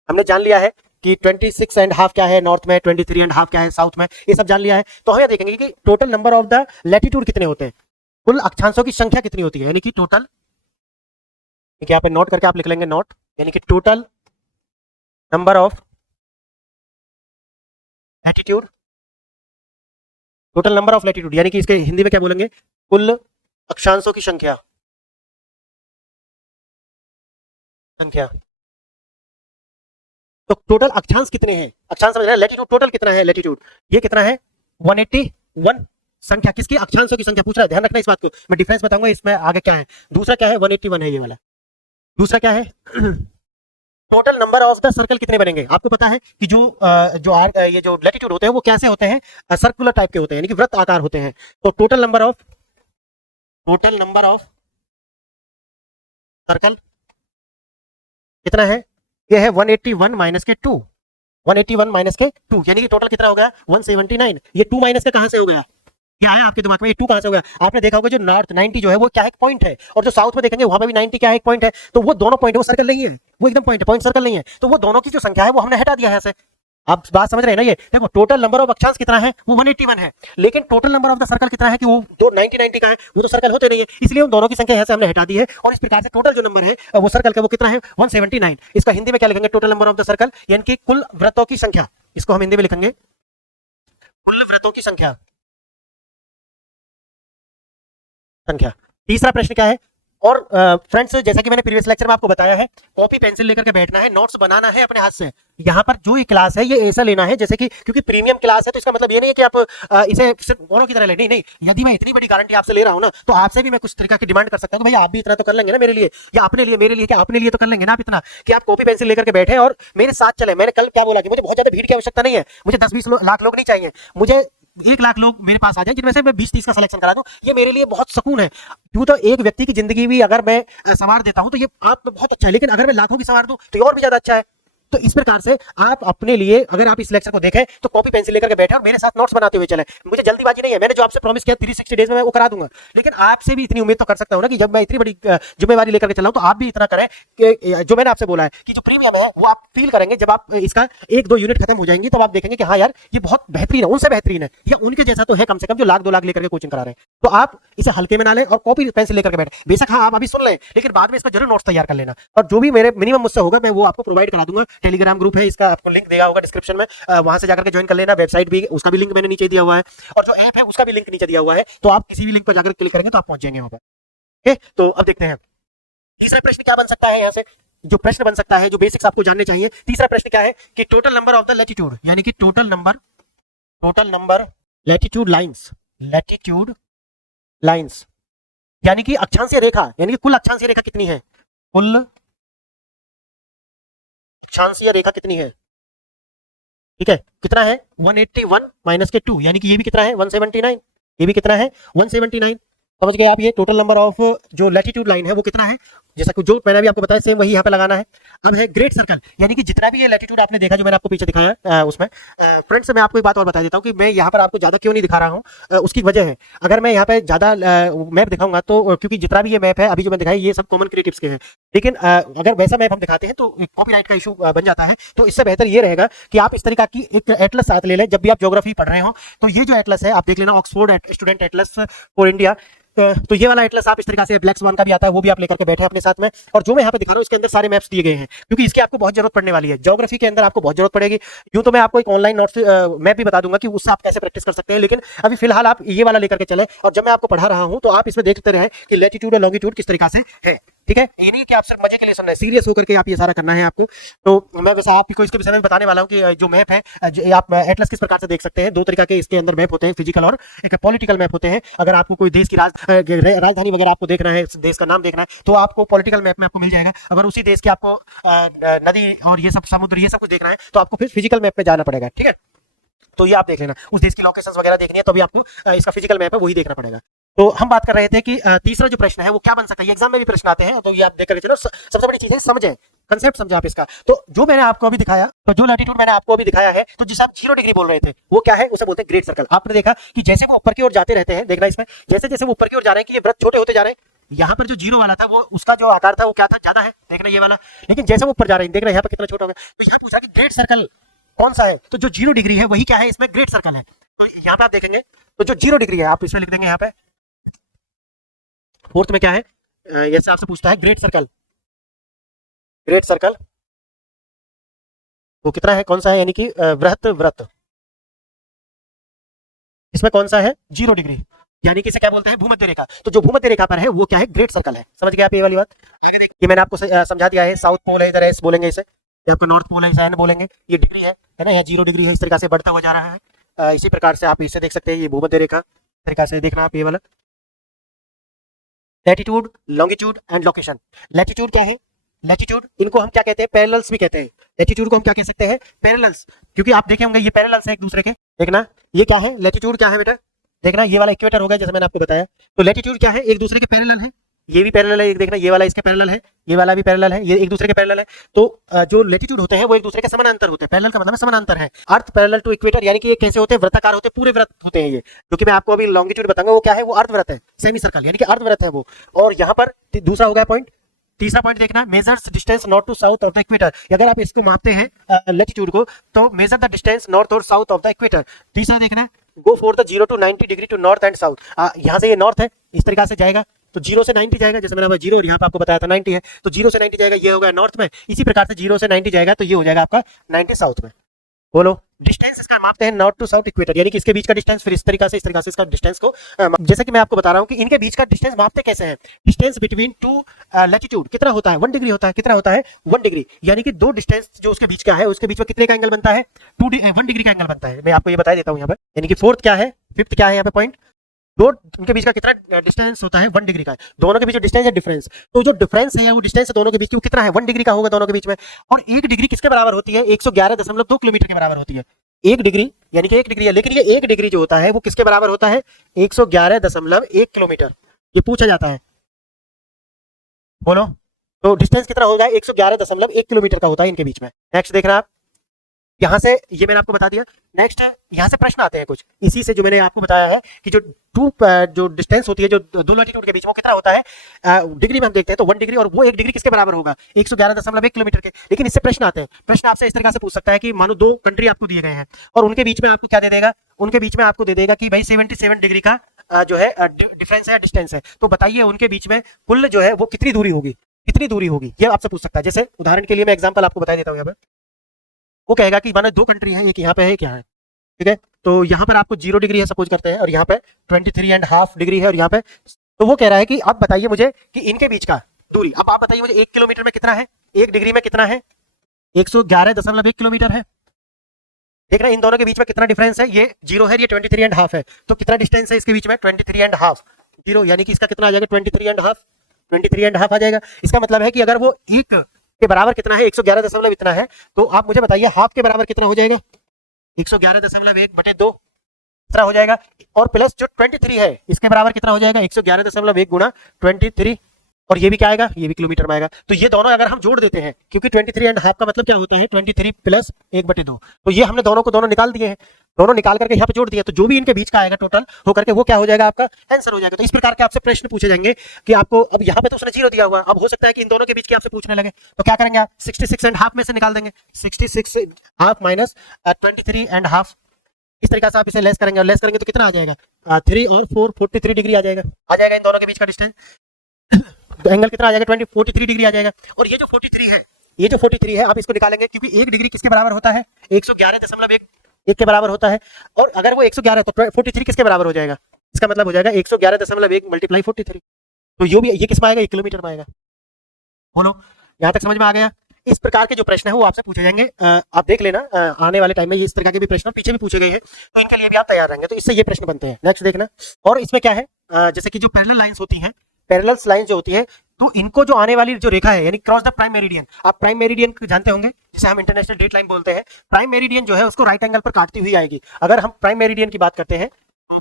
हमने जान लिया है कि 26.5 क्या है नॉर्थ में, 23.5 क्या है साउथ में, ये सब जान लिया है। तो हम ये देखेंगे कि total number of the latitude कितने होते हैं, कुल अक्षांशों की संख्या कितनी होती है, यानी कि टोटल, यहाँ पे नोट करके आप लिख लेंगे नोट, यानी कि total number of latitude, total number of latitude, यानी कि इसके हिंदी में क्या बोलेंगे, कुल अक्षांशों की संख्या, तो टोटल अक्षांश कितने हैं, अक्षांश समझ रहे हैं, लैटिट्यूड टोटल कितना है, लैटिट्यूड ये कितना है 181 संख्या, किसकी, अक्षांशों की संख्या पूछ रहा है, ध्यान रखना इस बात को, मैं डिफरेंस बताऊंगा इसमें आगे क्या है। दूसरा क्या है 181 है ये वाला, दूसरा क्या है total number of the circle कितने बनेंगे। आपको पता है कि ये जो लैटिट्यूड होते हैं वो कैसे होते हैं, सर्कुलर टाइप के होते हैं, यानी कि वृत्त आकार होते हैं। तो टोटल नंबर ऑफ सर्कल कितना है, ये है 181 माइनस के 2, 181 माइनस के 2 यानी कि टोटल कितना हो गया 179। ये 2 माइनस के कहां से हो गया, क्या है आपके दिमाग में, ये 2 कहां से हो गया? आपने देखा होगा जो नॉर्थ 90 जो है वो क्या है, एक पॉइंट है, और जो साउथ में देखेंगे वहां पे भी 90 क्या है, एक पॉइंट है। तो वो दोनों पॉइंट वो सर्कल नहीं है, वो एकदम पॉइंट है, पॉइंट सर्कल नहीं है। तो वो दोनों की जो संख्या है वो हमने हटा दिया है ऐसे। आप बात समझ रहे हैं ना? ये देखो टोटल नंबर ऑफ अक्षांश कितना है, वो 181 है, लेकिन total number of the circle कितना है कि वो दो 90 90 का है, वो तो सर्कल होते नहीं है, इसलिए उन दोनों की संख्या यहाँ से हमने हटा दी है। और इस प्रकार से टोटल जो नंबर है वो सर्कल का वो कितना है 179। इसका हिंदी में क्या लिखेंगे, total number of the circle यानी कि कुल वृत्तों की संख्या, इसको हम हिंदी में लिखेंगे कुल वृत्तों की संख्या। तीसरा प्रश्न क्या है, और फ्रेंड्स जैसा कि मैंने प्रीवियस लेक्चर में आपको बताया है, कॉपी पेंसिल लेकर के बैठना है, नोट्स बनाना है अपने हाथ से। यहाँ पर जो ये क्लास है ये ऐसा लेना है जैसे कि, क्योंकि प्रीमियम क्लास है तो इसका मतलब ये नहीं है कि आप इसे सिर्फ औरों की तरह ले, नहीं नहीं, यदि मैं इतनी बड़ी गारंटी आपसे ले रहा हूँ ना तो आपसे भी मैं कुछ तरीका की डिमांड कर सकता हूँ, भाई आप भी इतना तो कर लेंगे ना मेरे लिए, या अपने लिए, मेरे लिए क्या अपने लिए तो कर लेंगे ना आप इतना, कि आप कॉपी पेंसिल लेकर के बैठे और मेरे साथ चले। मैंने कल क्या बोला कि मुझे बहुत ज्यादा भीड़ की आवश्यकता नहीं है, मुझे 10-20 लाख लोग नहीं चाहिए, मुझे 1 लाख लोग मेरे पास आ जाए जिनमें से मैं 20-30 का सिलेक्शन करा दूं, ये मेरे लिए बहुत सुकून है। क्यों, तो एक व्यक्ति की जिंदगी भी अगर मैं संवार देता हूं तो ये आप बहुत अच्छा है, लेकिन अगर मैं लाखों की संवार दूं तो ये और भी ज्यादा अच्छा है। तो इस प्रकार से आप अपने लिए, अगर आप इस लेक्चर को देखें तो कॉपी पेंसिल लेकर के बैठे और मेरे साथ नोट्स बनाते हुए चले। मुझे जल्दीबाजी नहीं है, मैंने जो आपसे प्रॉमिस किया 360 डेज में मैं वो करा दूंगा, लेकिन आपसे भी इतनी उम्मीद तो कर सकता हूं ना कि जब मैं इतनी बड़ी जिम्मेवारी लेकर के चला हूं तो आप भी इतना करें कि जो मैंने आपसे बोला है कि जो प्रीमियम है वो आप फील करेंगे जब आप इसका 1-2 यूनिट खत्म हो जाएंगी, तब आप देखेंगे कि हाँ यार ये बहुत बेहतरीन है, उनसे बेहतरीन है, या उनके जैसा तो है कम से कम जो 1-2 लाख लेकर के कोचिंग करा रहे हैं। तो आप इसे हल्के में ना लें और कॉपी पेंसिल लेकर के बैठे। बेशक हाँ आप अभी सुन लें, लेकिन बाद में इसका जरूर नोट्स तैयार कर लेना, और जो भी मेरे मिनिमम मुझसे होगा मैं वो आपको प्रोवाइड करा दूंगा। टेलीग्राम ग्रुप है, इसका आपको लिंक देगा होगा डिस्क्रिप्शन में, वहां से जाकर के ज्वाइन कर लेना। वेबसाइट भी, उसका भी लिंक मैंने नीचे दिया हुआ है, और जो ऐप है उसका भी लिंक नीचे दिया हुआ है, तो आप किसी भी लिंक पर जाकर क्लिक करेंगे तो आप पहुंच जाएंगे वहां पर। ओके, तो अब देखते हैं तीसरा प्रश्न क्या बन सकता है। यहाँ से जो प्रश्न बन सकता है, जो बेसिक्स आपको जानने चाहिए, तीसरा प्रश्न क्या है कि total number of the latitude, यानी कि टोटल नंबर लैटिट्यूड लाइंस, यानी कि अक्षांशीय रेखा, यानी कि कुल अक्षांशीय रेखा कितनी है, कुल अक्षांशीय रेखा कितनी है। ठीक है, कितना है 181 माइनस के 2, यानी कि ये भी कितना है 179, ये भी कितना है 179। समझ गए आप? ये टोटल नंबर ऑफ जो लैटिट्यूड लाइन है वो कितना है, जैसा कि जो मैंने भी आपको बताया सेम वही यहाँ पे लगाना है। अब है ग्रेट सर्कल, यानी कि जितना भी ये लैटिट्यूड आपने देखा जो मैंने आपको पीछे दिखाया उसमें फ्रेंड्स मैं आपको एक बात और बता देता हूँ कि मैं यहाँ पर आपको ज्यादा क्यों नहीं दिखा रहा हूँ, उसकी वजह है, अगर मैं यहाँ पे ज्यादा मैप दिखाऊंगा तो क्योंकि जितना भी ये मैप है अभी जो मैं दिखाई ये सब कॉमन क्रिएटिव्स के हैं, लेकिन अगर वैसा मैप हम दिखाते हैं तो कॉपीराइट का इशू बन जाता है। तो इससे बेहतर ये रहेगा कि आप इस तरीका की एक एटलस साथ ले लें जब भी आप ज्योग्राफी पढ़ रहे हो। तो ये जो एटलस है आप देख लेना, Oxford student Atlas for India, तो ये वाला एटलस आप इस तरीके से, ब्लैक स्वान का भी आता है वो भी आप लेकर के बैठे अपने साथ में। और जो मैं यहाँ पे दिखा रहा हूँ इसके अंदर सारे मैप्स दिए गए हैं, क्योंकि इसकी आपको बहुत जरूरत पड़ने वाली है, ज्योग्राफी के अंदर आपको बहुत जरूरत पड़ेगी। यूं तो मैं आपको एक ऑनलाइन नोट्स मैप भी बता दूंगा कि उससे आप कैसे प्रैक्टिस कर सकते हैं, लेकिन अभी फिलहाल आप ये वाला लेकर के चले, और जब मैं आपको पढ़ा रहा हूँ तो आप इसमें देखते रहे कि लैटिट्यूड और लॉन्गिट्यूड किस तरीके से है। ठीक है, ये नहीं कि आप सिर्फ मजे के लिए सुन रहे हैं, सीरियस होकर के आप ये सारा करना है आपको। तो मैं बस आपको इसके विषय में बताने वाला हूँ कि जो मैप है आप एटलस किस प्रकार से देख सकते हैं। 2 तरीका के इसके अंदर मैप होते हैं, फिजिकल और एक पॉलिटिकल मैप होते हैं। अगर आपको कोई देश की राजधानी वगैरह आपको देखना है, देश का नाम देखना है, तो आपको पॉलिटिकल मैप में आपको मिल जाएगा। अगर उसी देश की आपको नदी और ये सब समुद्र ये सब कुछ देखना है तो आपको फिर फिजिकल मैप में जाना पड़ेगा। ठीक है, तो ये आप देख लेना, उस देश की लोकेशंस वगैरह देखनी है तो भी आपको इसका फिजिकल मैप है वही देखना पड़ेगा। तो हम बात कर रहे थे कि तीसरा जो प्रश्न है वो क्या बन सकता है, ये एग्जाम में भी प्रश्न आते हैं, तो ये आप देख करके चलो। सबसे बड़ी चीज है समझें, कंसेप्ट समझे आप इसका। तो जो मैंने आपको अभी दिखाया, तो जो लैटिट्यूड मैंने आपको अभी दिखाया है, तो जिसे आप 0 डिग्री बोल रहे थे वो क्या है, उसे बोलते हैं ग्रेट सर्कल। आपने देखा कि जैसे वो ऊपर की ओर जाते रहते हैं, देखना इसमें जैसे जैसे वो ऊपर की ओर जा रहे हैं कि ये वृत्त छोटे होते जा रहे हैं। यहाँ पर जो 0 वाला था वो उसका जो आकार था वो क्या था, ज्यादा है, देखना ये वाला। लेकिन जैसे वो ऊपर जा रहे हैं देखना यहाँ पर कितना छोटा हो गया। तो यहाँ पूछा कि ग्रेट सर्कल कौन सा है, तो जो 0 डिग्री है वही क्या है, इसमें ग्रेट सर्कल है। तो यहाँ पे आप देखेंगे तो जो 0 डिग्री है आप इसमें लिख देंगे, यहाँ पे फोर्थ में क्या है, जैसे आपसे पूछता है ग्रेट सर्कल वो कितना है, कौन सा है, यानी कि वृत्त इसमें कौन सा है 0 डिग्री, यानी कि इसे क्या बोलते हैं, भूमध्य रेखा। तो जो भूमध्य रेखा पर है वो क्या है, ग्रेट सर्कल है। समझ गए आप ये वाली बात? ये मैंने आपको समझा दिया है। साउथ पोल है इधर एस बोलेंगे इसे, आपको नॉर्थ पोल है इसे एन बोलेंगे। ये डिग्री है ना, यहाँ 0 डिग्री है, इस तरीके से बढ़ता हुआ जा रहा है। इसी प्रकार से आप इसे देख सकते हैं, ये भूमध्य रेखा तरीका से देखना आप ये वाला। Latitude, longitude and location. Latitude क्या है, लैटिट्यूड इनको हम क्या कहते हैं, पैरेलल्स भी कहते हैं। लैटिट्यूड को हम क्या कह सकते हैं, पैरेलल्स, क्योंकि आप देखे होंगे ये पैरेलल्स है एक दूसरे के। देखना ये क्या है, लैटिट्यूड क्या है बेटा, देखना ये वाला इक्वेटर हो गया जैसे मैंने आपको बताया। तो लैटिट्यूड क्या है, एक दूसरे के पैरेलल है। ये भी पैरेलल है, एक देखना ये वाला इसके पैरेलल है, ये वाला भी पैरेलल है, ये एक दूसरे के पैरेलल है। तो जो लेटीट्यूड होते हैं वो एक दूसरे के समानांतर होते हैं। पैरेलल का मतलब समानांतर है। अर्थ पैरेलल टू इक्वेटर, यानी कि ये कैसे होते हैं, वृत्ताकार होते हैं, पूरे वृत्त होते हैं ये, जो कि मैं आपको अभी लॉन्गिट्यूड बताऊंगा वो क्या है, वो अर्धवृत्त है, सेमी सर्कल यानी कि अर्धवृत्त है वो। और यहाँ पर दूसरा हो गया पॉइंट, तीसरा पॉइंट देखना, measures distance north to south of the equator. अगर आप इसको मापते हैं लेटीट्यूड को, तो मेजर द डिस्टेंस नॉर्थ और साउथ ऑफ द इक्वेटर। तीसरा देखना, go for the 0 to 90 degree to north and south. यहाँ से ये नॉर्थ है, इस तरीका से जाएगा तो 0 से 90 जाएगा, जैसे मैंने 0 और यहाँ पे आपको बताया था 90 है, तो 0 से 90 जाएगा, ये हो गया नॉर्थ में। इसी प्रकार से 0 से 90 जाएगा तो ये हो जाएगा आपका 90 साउथ में। बोलो, डिस्टेंस इसका मापते हैं नॉर्थ टू साउथ इक्वेटर, यानी कि इसके बीच का डिस्टेंस, फिर इस तरीका से इसका डिस्टेंस को जैसे कि मैं आपको बता रहा हूं कि इनके बीच का डिस्टेंस मापते कैसे हैं। डिस्टेंस बिटवीन टू लैटिट्यूड कितना होता है, 1 डिग्री होता है। कितना होता है, 1 डिग्री, यानी कि दो डिस्टेंस जो उसके बीच का है, उसके बीच में कितने का एंगल बनता है, 1 डिग्री का एंगल बनता है। मैं आपको ये बता देता हूँ यहाँ पर, यानी कि फोर्थ क्या है, फिफ्थ क्या है यहाँ पे पॉइंट, दो उनके बीच का कितना डिस्टेंस होता है, 1 डिग्री का है। दोनों के बीच डिस्टेंस है डिफरेंस, तो जो डिफरेंस है वो डिस्टेंस है दोनों के बीच की, वो कितना है, 1 डिग्री का होगा दोनों के बीच में। और 1 डिग्री किसके बराबर होती है, 111.2 किलोमीटर के बराबर होती है। 1 डिग्री यानी कि 1 डिग्री है, लेकिन ये 1 डिग्री जो होता है वो किसके बराबर होता है, 111.1 किलोमीटर, ये पूछा जाता है। बोलो, तो डिस्टेंस कितना होगा, 111.1 किलोमीटर का होता है इनके बीच में। नेक्स्ट देखना आप, यहाँ से ये मैंने आपको बता दिया। नेक्स्ट यहाँ से प्रश्न आते हैं कुछ, इसी से जो मैंने आपको बताया है कि जो डिस्टेंस होती है जो दो लैटिट्यूड के बीच, वो कितना होता है डिग्री में हम देखते हैं, तो 1 डिग्री, और वो 1 डिग्री किसके बराबर होगा, 111.1 किलोमीटर के। लेकिन इससे प्रश्न आते हैं, प्रश्न आपसे इस तरह से पूछ सकता है कि मानो 2 कंट्री आपको दिए गए हैं और उनके बीच में आपको क्या दे देगा, उनके बीच में आपको दे देगा कि भाई 77 डिग्री का जो है डिफरेंस है, डिस्टेंस है, तो बताइए उनके बीच में कुल जो है वो कितनी दूरी होगी, कितनी दूरी होगी, ये आपसे पूछ सकता है। जैसे उदाहरण के लिए मैं एग्जाम्पल आपको बता देता हूँ यहाँ पर, वो कहेगा कि माना 2 कंट्री है, एक यहाँ पे है, एक यहाँ है, ठीक है। तो यहाँ पर आपको 0 डिग्री है सपोज करते हैं, और यहाँ पे 23.5 डिग्री है, और यहाँ पे, तो वो कह रहा है कि अब बताइए मुझे कि इनके बीच का दूरी, अब आप बताइए मुझे 1 किलोमीटर में कितना है, 1 डिग्री में कितना है, 111.1 किलोमीटर है। देख रहे हैं इन दोनों के बीच में कितना डिफरेंस है, ये 0 है, ये 23.5 है, तो कितना डिस्टेंस है इसके बीच में, 23.5, 0, यानी कि इसका कितना आ जाएगा, 23.5 आ जाएगा। इसका मतलब है कि अगर वो एक के बराबर कितना है, 111 इतना है, तो आप मुझे बताइए हाफ के बराबर कितना हो जाएगा, 111.1/2 कितना हो जाएगा, और प्लस जो 23 है इसके बराबर कितना हो जाएगा, 111.1 गुणा 23, और ये भी क्या आएगा, ये भी किलोमीटर में आएगा। तो ये दोनों अगर हम जोड़ देते हैं, क्योंकि 23.5 का मतलब क्या होता है, 23 प्लस 1/2, तो ये हमने दोनों को दोनों निकाल दिए हैं, दोनों निकाल करके यहाँ पे जोड़ दिया, तो जो भी इनके बीच का आएगा टोटल होकर के वो क्या हो जाएगा, आपका आंसर हो जाएगा। तो इस प्रकार के आपसे प्रश्न पूछे जाएंगे कि आपको, अब यहाँ पे तो उसने 0 दिया हुआ, अब हो सकता है कि इन दोनों के बीच की आपसे पूछने लगे, तो क्या करेंगे आप, 66.5 में से निकाल देंगे, 66.5 माइनस 23.5, इस तरीके से आप इसे लेस करेंगे, और लेस करेंगे तो कितना आ जाएगा, 3 और 4 43 डिग्री आ जाएगा इन दोनों के बीच का डिस्टेंस। एंगल कितना आ जाएगा, 43 डिग्री आ जाएगा। और ये जो 43 है आप इसको निकालेंगे, क्योंकि 1 डिग्री किसके बराबर होता है, 111.1 के बराबर होता है, और अगर वो 111 है तो 43 किसके बराबर हो जाएगा, इसका मतलब हो जाएगा 111.1 मल्टीप्लाई 43, तो ये किस में आएगा, 1 किलोमीटर में आएगा। बोलो, यहाँ तक समझ में आ गया। इस प्रकार के जो प्रश्न है वो आपसे पूछे जाएंगे, आप देख लेना आने वाले टाइम में ये इस प्रकार के भी प्रश्न पीछे भी पूछे गए हैं, तो इनके लिए भी आप तैयार रहेंगे, तो इससे ये प्रश्न बनते हैं। नेक्स्ट देखना, और इसमें क्या है, जैसे कि जो पैरेलल लाइंस होती हैं, पैरेलल लाइन जो होती है, तो इनको जो आने वाली जो रेखा है, यानी क्रॉस द प्राइम मेरिडियन, आप प्राइम मेरिडियन जानते होंगे, जिसे हम इंटरनेशनल डेट लाइन बोलते हैं, प्राइम मेरिडियन जो है उसको राइट एंगल पर काटती हुई आएगी। अगर हम प्राइम मेरिडियन की बात करते हैं,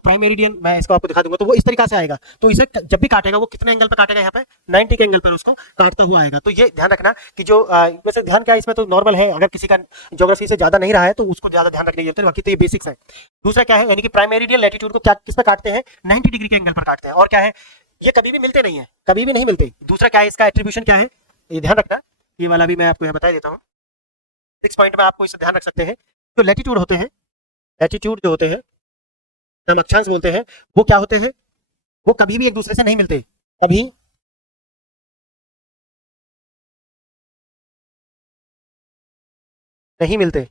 प्राइम मेरिडियन मैं इसको आपको दिखा दूंगा, तो वो इस तरीका से आएगा, तो इसे जब भी काटेगा वो कितने एंगल पर काटेगा, यहाँ पे 90 के एंगल पर उसको काटता हुआ आएगा। तो ये ध्यान रखना कि जो वैसे ध्यान क्या है इसमें, तो नॉर्मल है, अगर किसी का ज्योग्राफी से ज्यादा नहीं रहा है तो उसको ज्यादा ध्यान रखने की जरूरत है, बाकी तो ये बेसिक्स है। दूसरा क्या है, यानी कि प्राइम मेरिडियन लैटिट्यूड को क्या किस पर काटते हैं, 90 डिग्री के एंगल पर काटते हैं। और क्या है, ये कभी भी मिलते नहीं है, कभी भी नहीं मिलते। दूसरा क्या है, इसका एट्रीब्यूशन क्या है, ये ध्यान रखना, ये वाला भी मैं आपको यहाँ बता देता हूँ, 6 पॉइंट में आपको इसे ध्यान रख सकते हैं। जो लैटिट्यूड होते हैं, लैटिट्यूड जो होते हैं, हम अक्षांश बोलते हैं, वो क्या होते हैं, वो कभी भी एक दूसरे से नहीं मिलते, कभी नहीं मिलते।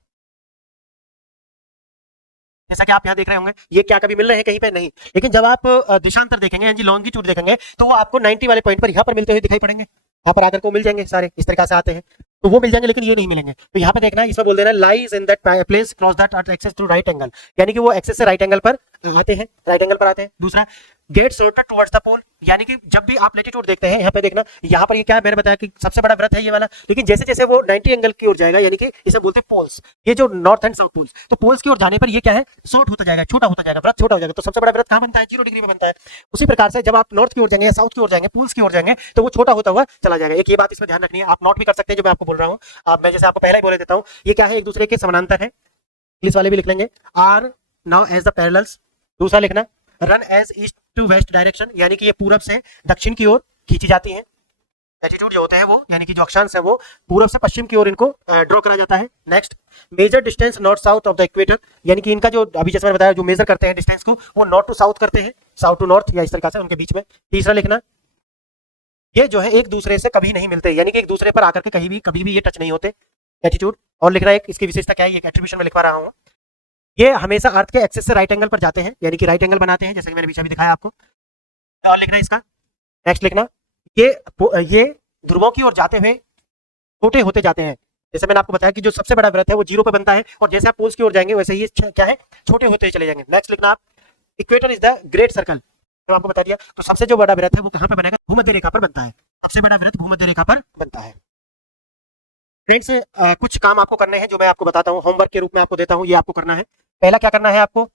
जैसा कि आप यहाँ देख रहे होंगे, ये क्या कभी मिल रहे हैं कहीं पे, नहीं। लेकिन जब आप दिशांतर देखेंगे, यानी लॉन्गिट्यूड देखेंगे, तो वो आपको 90 वाले पॉइंट पर यहाँ पर मिलते हुए दिखाई पड़ेंगे, यहाँ पर आकर को मिल जाएंगे, सारे इस तरीके से आते हैं, तो वो मिल जाएंगे, लेकिन ये नहीं मिलेंगे। तो यहाँ पे देखना, इसमें बोल देना lies in that place cross that axis through right angle, यानी कि वो एक्सिस से राइट एंगल पर आते हैं, राइट एंगल पर आते हैं। दूसरा, गेट शॉर्टर टुवर्ड्स द पोल, यानी कि जब भी आप लेटीट्यूड देखते हैं, यहाँ पे देखना, यहाँ पर ये क्या है, मैंने बताया कि सबसे बड़ा वृत्त है ये वाला, लेकिन जैसे जैसे वो 90 एंगल की ओर जाएगा, यानी कि इसे बोलते हैं पोल्स, ये जो नॉर्थ एंड साउथ पोल्स, तो पोल्स की ओर जाने पर ये क्या है, शॉर्ट होता जाएगा, छोटा होता जाएगा, वृत्त छोटा हो जाएगा। तो सबसे बड़ा वृत्त कहाँ बनता है, 0 डिग्री में बनता है। उसी प्रकार से जब आप नॉर्थ की ओर जाएंगे या साउथ की ओर जाएंगे, पोल्स की ओर जाएंगे, तो वो छोटा होता हुआ चला जाएगा। एक ये बात इसमें ध्यान रखनी है, आप नोट भी कर सकते हैं जो मैं आपको बोल रहा हूँ। मैं जैसे आपको पहले ही बोल देता हूँ, ये क्या है, एक दूसरे के समानांतर है, इंग्लिश वाले भी लिख लेंगे, are known as the parallels. दूसरा लिखना, run as east to west direction, यानी कि ये पूरब से दक्षिण की ओर खींची जाती है। लैटिट्यूड जो होते हैं वो, यानी कि जो अक्षांश है वो पूरब से पश्चिम की ओर इनको ड्रॉ करा जाता है। Next, major distance north south of the equator, यानी कि इनका जो अभी जैसे मैंने बताया, जो मेजर करते हैं डिस्टेंस को, वो नॉर्थ टू साउथ करते हैं, साउथ टू नॉर्थ, या इस तरीके से उनके बीच में। तीसरा लिखना, ये जो है एक दूसरे से कभी नहीं मिलते, यानी कि एक दूसरे पर आकर के कभी भी ये टच नहीं होते, लैटिट्यूड। और लिखना एक इसकी विशेषता क्या है, ये एट्रीब्यूशन में लिखवा रहा हूँ, ये हमेशा अर्थ के एक्सिस से राइट एंगल पर जाते हैं, यानी कि राइट एंगल बनाते हैं, जैसे कि मैंने पीछे भी दिखाया आपको। और लिखना इसका, नेक्स्ट लिखना, ये ध्रुवों की ओर जाते हुए छोटे होते जाते हैं। जैसे मैंने आपको बताया कि जो सबसे बड़ा वृत्त है वो 0 पे बनता है, और जैसे आप पोल्स की ओर जाएंगे वैसे ही क्या है, छोटे होते चले जाएंगे। नेक्स्ट लिखना आप, equator is the great circle, तो आपको बता दिया। तो सबसे जो बड़ा वृत्त है वो कहाँ पे बनेगा, भूमध्य रेखा पर बनता है, सबसे बड़ा वृत्त भूमध्य रेखा पर बनता है। फ्रेंड्स, कुछ काम आपको करने हैं जो मैं आपको बताता हूँ, होमवर्क के रूप में आपको देता हूँ, ये आपको करना है। पहला क्या करना है, आपको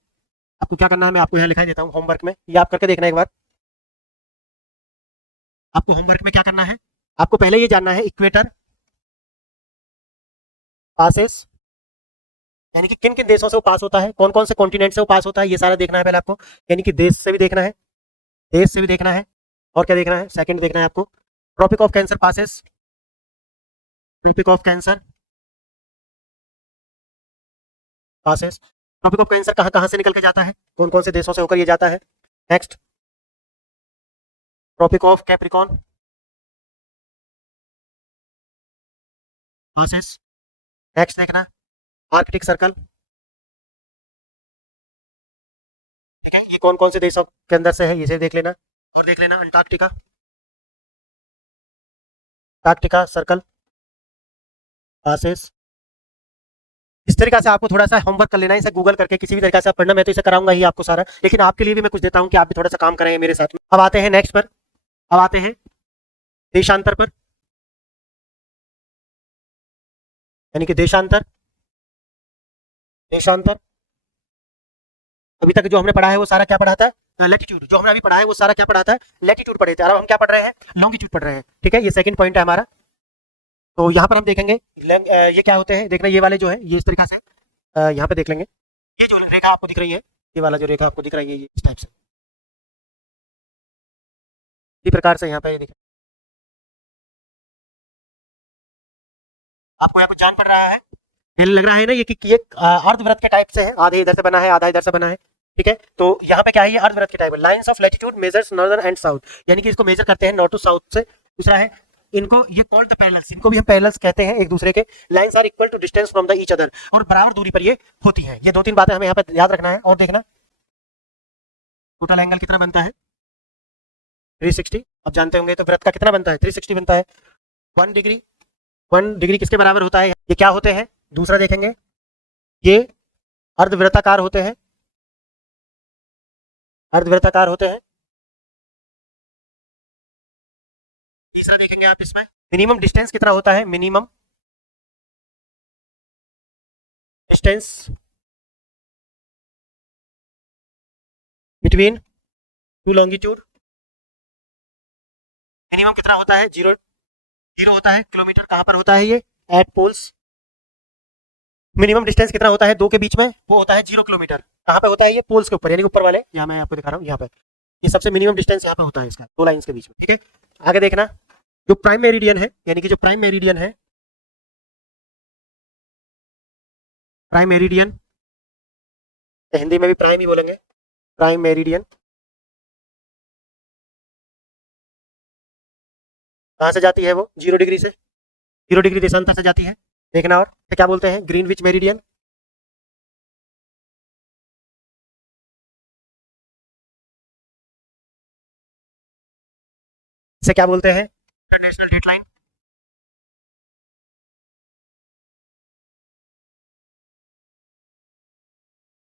क्या करना है, मैं आपको यहाँ लिखाई देता हूँ होमवर्क में, ये आप करके देखना एक बार। आपको होमवर्क में क्या करना है, आपको पहले ये जानना है इक्वेटर पासेस, यानी कि किन किन देशों से वो पास होता है, कौन कौन से कॉन्टिनेंट से वो पास होता है, ये सारा देखना है पहले आपको। यानी कि देश से भी देखना है, देश से भी देखना है, और क्या देखना है, सेकंड देखना है आपको, tropic of Cancer passes, tropic of Cancer passes, tropic of Cancer कहाँ कहाँ से निकल के जाता है, कौन कौन से देशों से होकर ये जाता है। Next, tropic of Capricorn passes. Next देखना, आर्कटिक सर्कल, ठीक है, ये कौन कौन से देशों के अंदर से है, ये देख लेना। और देख लेना अंटार्कटिका, अंटार्कटिका सर्कल पासेस। इस तरीके से आपको थोड़ा सा होमवर्क कर लेना है, इसे गूगल करके किसी भी तरीके से आप पढ़ना, मैं तो इसे कराऊंगा ही आपको सारा, लेकिन आपके लिए भी मैं कुछ देता हूँ कि आप भी थोड़ा सा काम करें मेरे साथ में। अब आते हैं नेक्स्ट पर, अब आते हैं देशांतर पर, यानी कि देशांतर, देशांतर। अभी तक जो हमने पढ़ा है वो सारा क्या पढ़ा था, लैटिट्यूड। जो हमने अभी पढ़ा है वो सारा क्या पढ़ा था, लैटिट्यूड पढ़े थे, और अब हम क्या पढ़ रहे हैं, लॉन्गिट्यूड पढ़ रहे हैं। ठीक है, ये सेकंड पॉइंट है हमारा। तो यहाँ पर हम देखेंगे ये क्या होते हैं, देखना ये वाले जो है ये इस तरीके से यहाँ पे देख लेंगे। ये जो रेखा आपको दिख रही है, ये वाला जो रेखा आपको दिख रही है, ये इस टाइप से, इसी प्रकार से यहाँ पे ये आपको यहाँ कुछ जान पड़ रहा है, लग रहा है ना ये कि ये अर्धवृत्त के टाइप से है, आधे इधर से बना है, आधा इधर से बना है। ठीक है, तो यहाँ पे क्या है, ये अर्धवृत्त के टाइप है। Lines of latitude measures northern and south, यानी कि इसको मेजर करते हैं नॉर्थ टू साउथ से। दूसरा है, इनको ये कॉल्ड द पैरेलल्स, इनको भी हम पैरेलल्स कहते हैं एक दूसरे के। Lines are equal to distance from the each other, और बराबर दूरी पर ये होती है। ये दो तीन बातें हमें यहाँ पे याद रखना है। और देखना टोटल एंगल कितना बनता है, 360। अब जानते होंगे तो वृत्त का कितना बनता है, 360 बनता है। 1 डिग्री, 1 डिग्री किसके बराबर होता है, ये क्या होते हैं। दूसरा देखेंगे, ये अर्धवृत्ताकार होते हैं, अर्धवृत्ताकार होते हैं। तीसरा देखेंगे आप इसमें, मिनिमम डिस्टेंस कितना होता है, minimum distance between two longitude, minimum कितना होता है, 0 0 होता है। किलोमीटर कहां पर होता है, ये एट पोल्स। मिनिमम डिस्टेंस कितना होता है दो के बीच में, वो होता है 0 किलोमीटर। कहां पे होता है, ये पोल्स के ऊपर, यानी ऊपर वाले, यहाँ मैं आपको दिखा रहा हूँ, यहाँ पे ये सबसे मिनिमम डिस्टेंस यहाँ पे होता है इसका, दो लाइंस के बीच में। ठीक है, आगे देखना, जो प्राइम मेरिडियन है, यानी कि जो प्राइम मेरिडियन है, प्राइम मेरिडियन, हिंदी में भी प्राइम ही बोलेंगे, प्राइम मेरिडियन कहाँ से जाती है, वो 0 डिग्री से, 0 डिग्री देशांतर से जाती है। देखना, और क्या बोलते हैं, ग्रीनविच मेरिडियन, इसे क्या बोलते हैं, इंटरनेशनल डेटलाइन।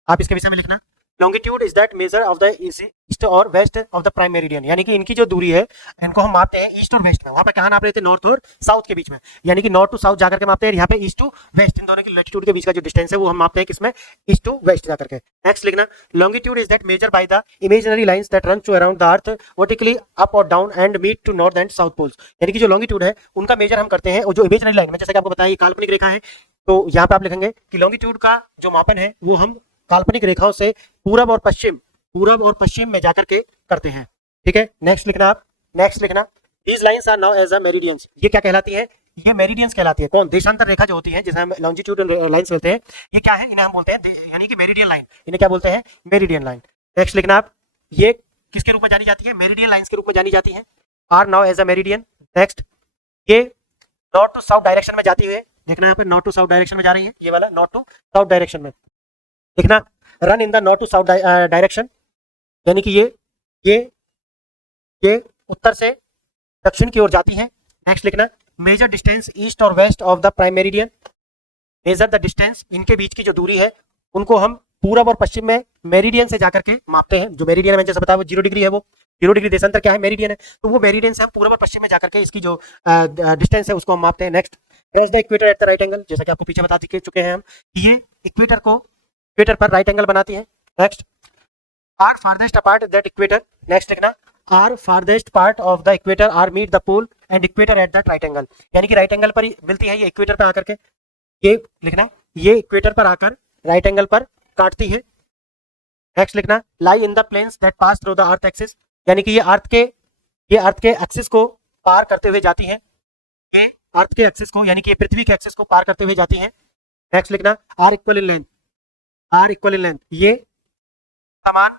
आप इसके विषय में लिखना। Longitude is that measure of the east और west of the prime meridian, यानी कि इनकी जो दूरी है इनको हम मापते हैं ईस्ट और वेस्ट में। वहां पे कहां नाप रहे थे, नॉर्थ और साउथ के बीच में, यानी कि नॉर्थ टू साउथ जाकर के मापते हैं, यहाँ पे ईस्ट टू वेस्ट इन दोनों की लैटिट्यूड के बीच का जो डिस्टेंस है वो हम मापते हैं किसमें, ईस्ट टू वेस्ट जाकर के। नेक्स्ट लिखना, longitude is that measure by the imaginary lines that run to around the earth vertically up और down and meet to north and south poles, यानी कि जो लॉन्गिट्यूड है उनका मेजर हम करते हैं, और जो इमेजिनरी लाइन में जैसे कि आपको बताया काल्पनिक रेखा है, तो यहाँ पे आप लिखेंगे कि लॉन्गिट्यूड का जो मापन है वो हम काल्पनिक रेखाओं से पूरब और पश्चिम में जाकर के करते हैं। ठीक है, नेक्स्ट लिखना आप, नेक्स्ट लिखना, these lines are known as a meridians, ये क्या कहलाती है, ये मेरिडियंस कहलाती है। कौन, देशांतर रेखा जो होती है जिसे हम लॉन्जिट्यूडल लाइंस बोलते हैं, ये क्या है, इन्हें हम बोलते हैं यानी कि मेरिडियन लाइन, इन्हें क्या बोलते हैं, मेरिडियन लाइन। नेक्स्ट लिखना आप, ये किसके रूप में जानी जाती है, मेरिडियन लाइंस के रूप में जानी जाती है, are known as a meridian. Next, ये नॉर्थ टू साउथ डायरेक्शन में जाती हुई, देखना यहाँ पे नॉर्थ टू साउथ डायरेक्शन में जा रही है, ये वाला नॉर्थ टू साउथ डायरेक्शन में लिखना, run in the north to south direction, यानी कि ये उत्तर से दक्षिण की ओर जाती है। नेक्स्ट लिखना, मेजर डिस्टेंस ईस्ट और west of the prime meridian, measure the distance, इनके बीच की जो दूरी है उनको हम पूरब और पश्चिम में मेरिडियन से जाकर के मापते हैं। जो मेरिडियन है मैंने जैसे बताया वो 0 डिग्री है, वो 0 डिग्री देशांतर क्या है, मेरिडियन है, तो वो मेरिडियन से हम पूरब और पश्चिम में जाकर के इसकी जो डिस्टेंस है उसको हम मापते हैं। Next, trace the equator at the right angle, जैसा कि आपको पीछे बता चुके हैं हम, ये इक्वेटर पर राइट एंगल बनाती है। Next, are farthest apart that equator, next लिखना, are farthest part of the equator are meet the pole and equator at that right angle, यानी कि राइट एंगल पर मिलती है ये इक्वेटर पर आकर के, ये लिखना, ये इक्वेटर पर आकर राइट एंगल पर काटती है। नेक्स्ट लिखना, lie in the planes that pass through the earth axis, यानी कि ये अर्थ के एक्सिस को पार करते हुए जाती है, ये अर्थ के एक्सिस को यानी कि पृथ्वी के एक्सिस को पार करते हुए जाती है। नेक्स्ट लिखना, आर इक्वल इन लेंथ, ये समान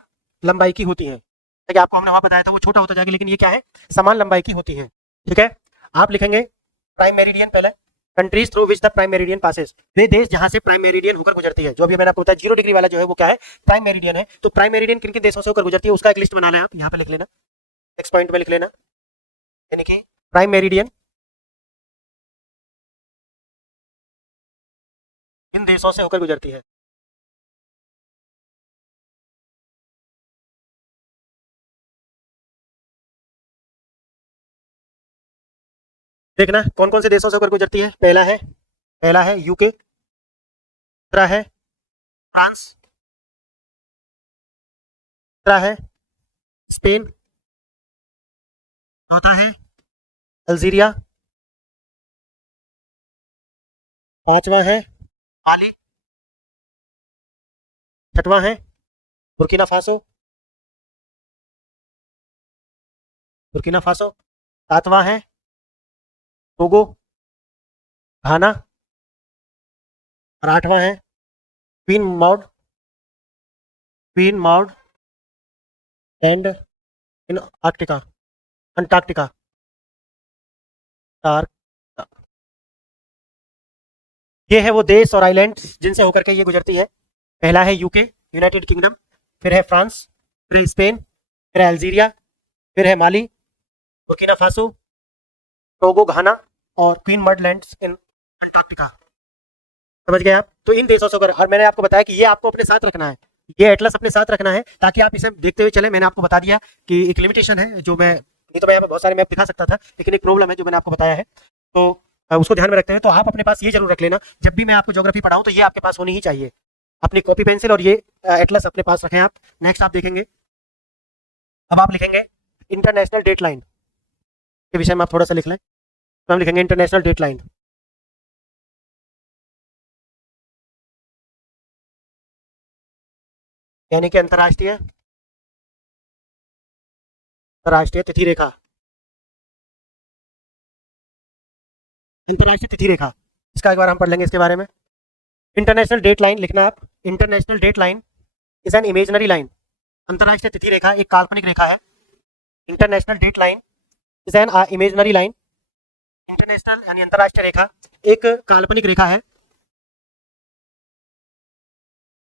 लंबाई की होती है, देखिए आपको हमने वहां बताया था वो छोटा होता जाएगा, लेकिन ये क्या है, समान लंबाई की होती है। ठीक है, आप लिखेंगे प्राइम मेरिडियन पहले, countries through which the prime meridian passes, वे देश जहां से प्राइम मेरिडियन होकर गुजरती है, जो अभी मैंने आपको बताया 0 डिग्री वाला जो है वो क्या है, प्राइम मेरिडियन है। तो प्राइम मेरिडियन किन किन देशों से होकर गुजरती है उसका एक लिस्ट बना लें आप, यहाँ पे लिख लेना, नेक्स्ट पॉइंट में लिख लेना, यानी कि प्राइम मेरिडियन इन देशों से होकर गुजरती है। देखना कौन कौन से देशों से होकर गुजरती है, पहला है यूके, दूसरा है फ्रांस, तीसरा है स्पेन, चौथा है अल्जीरिया, पांचवा है माली, छठवां है बुर्किना फासो, सातवां है टोगो, घाना, और आठवां है queen mould and in Antarctica. ये है वो देश और आइलैंड जिनसे होकर के ये गुजरती है। पहला है यूके, यूनाइटेड किंगडम, फिर है फ्रांस, फिर है स्पेन, फिर है अल्जीरिया, फिर है माली, बुर्किना फासो, टोगो, घाना और queen mud lands in Antarctica. समझ गए आप, तो इन देशों से होकर, और मैंने आपको बताया कि ये आपको अपने साथ रखना है, ये एटलस अपने साथ रखना है ताकि आप इसे देखते हुए चले। मैंने आपको बता दिया कि एक लिमिटेशन है जो मैं, नहीं तो मैं यहाँ पे बहुत सारे मैप दिखा सकता था, लेकिन एक प्रॉब्लम है जो मैंने आपको बताया है, तो उसको ध्यान में रखते हैं। तो आप अपने पास ये जरूर रख लेना, जब भी मैं आपको ज्योग्राफी पढ़ाऊं तो ये आपके पास होनी ही चाहिए, अपनी कॉपी पेंसिल और ये एटलस अपने पास रखें आप। नेक्स्ट आप देखेंगे, अब आप लिखेंगे इंटरनेशनल डेट लाइन के विषय में, आप थोड़ा सा लिख लें, तो हम लिखेंगे इंटरनेशनल डेट लाइन, यानी कि अंतर्राष्ट्रीय तिथि रेखा, अंतर्राष्ट्रीय तिथि रेखा, इसका एक बार हम पढ़ लेंगे इसके बारे में। इंटरनेशनल डेट लाइन लिखना आप, international date line is an imaginary line, अंतर्राष्ट्रीय तिथि रेखा एक काल्पनिक रेखा है। International date line is an imaginary line, international यानी अंतर्राष्ट्रीय रेखा एक काल्पनिक रेखा है,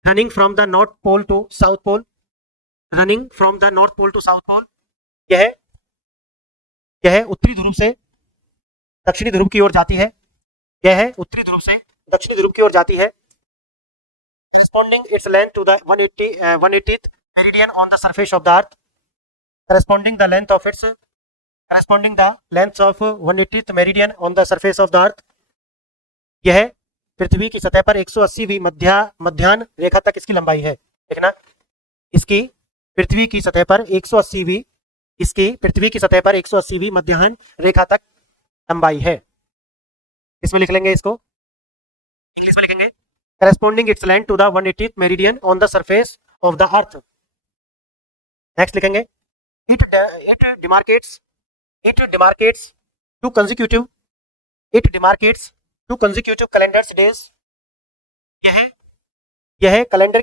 running from the north pole to south pole, running from the north pole to south pole, यह उत्तरी ध्रुव से दक्षिणी ध्रुव की ओर जाती है, यह उत्तरी ध्रुव से दक्षिणी ध्रुव की ओर जाती है। corresponding its length to the 180th meridian on the surface of the earth, corresponding the length of 180th meridian on the surface of the earth। यह पृथ्वी की सतह पर 180वीं मध्याह्न रेखा तक इसकी लंबाई है। देखना, इसकी पृथ्वी की सतह पर 180वीं मध्याह्न रेखा तक लंबाई है। इसमें लिख लेंगे, इसको इंग्लिश में लिखेंगे, corresponding its length to the 180th meridian on the surface of the earth। Next लिखेंगे, it demarcates two consecutive calendar days। यह कैलेंडर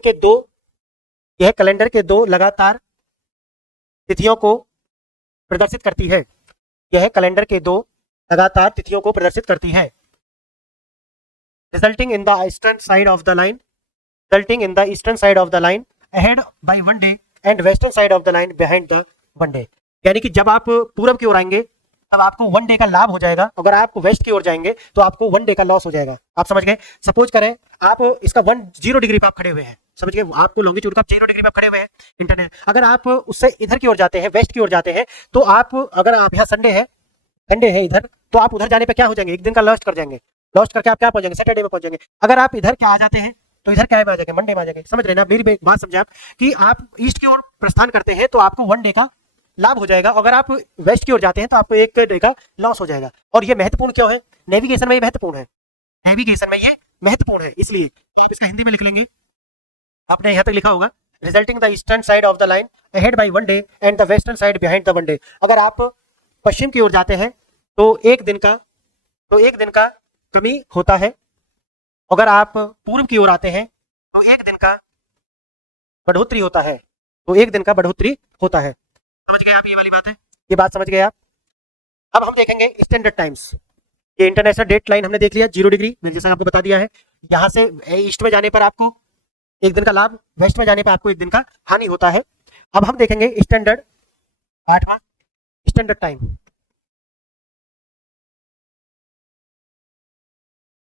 के दो लगातार तिथियों को प्रदर्शित करती है। यह कैलेंडर के दो लगातार तिथियों को प्रदर्शित करती है। resulting in the eastern side of the line ahead by 1 day and western side of the line behind the 1 day। यानी कि जब आप पूर्व की ओर आएंगे तब आपको 1 डे का लाभ हो जाएगा, अगर आप वेस्ट की ओर जाएंगे तो आपको 1 डे का लॉस हो जाएगा। आप समझ गए? सपोज करें आप इसका 10 डिग्री पे आप खड़े हुए हैं, समझ गए? आपको लॉन्गिट्यूड का 0 डिग्री पे आप खड़े हुए हैं इंटरनेट, अगर आप उससे इधर की ओर जाते हैं, वेस्ट की ओर जाते हैं, तो आप अगर आप यहाँ संडे है इधर, तो आप उधर जाने पे क्या हो जाएंगे, 1 दिन का लॉस्ट कर जाएंगे। लॉस्ट करके आप क्या पहुंचेंगे, सैटरडे में पहुंचेंगे। अगर आप इधर क्या आ जाते हैं तो इधर क्या आ जाएंगे, मंडे में आ जाएंगे। समझ रहे ना? मेरी बात समझे आप, कि आप ईस्ट की ओर प्रस्थान करते हैं तो आपको 1 डे का लाभ हो जाएगा, अगर आप वेस्ट की ओर जाते हैं तो आपको 1 डे का लॉस हो जाएगा। और ये महत्वपूर्ण क्यों है? नेविगेशन में ये महत्वपूर्ण है, इसलिए आप इसका हिंदी में लिख लेंगे। आपने यहाँ तक लिखा होगा, resulting the eastern side of the line ahead by 1 day and the western side behind the 1 day. अगर आप पश्चिम की ओर जाते हैं तो एक दिन का कमी होता है, अगर आप पूर्व की ओर आते हैं तो 1 दिन का बढ़ोतरी होता है। समझ गए आप? ये वाली बात है, ये बात समझ गए आप? अब हम देखेंगे स्टैंडर्ड टाइम्स। ये इंटरनेशनल डेट लाइन हमने देख लिया 0 डिग्री, मैंने जैसा आपको बता दिया है। यहां से ईस्ट में जाने पर आपको 1 दिन का लाभ, वेस्ट में जाने पर आपको 1 दिन का हानि होता है। अब हम देखेंगे स्टैंडर्ड 8वां स्टैंडर्ड टाइम।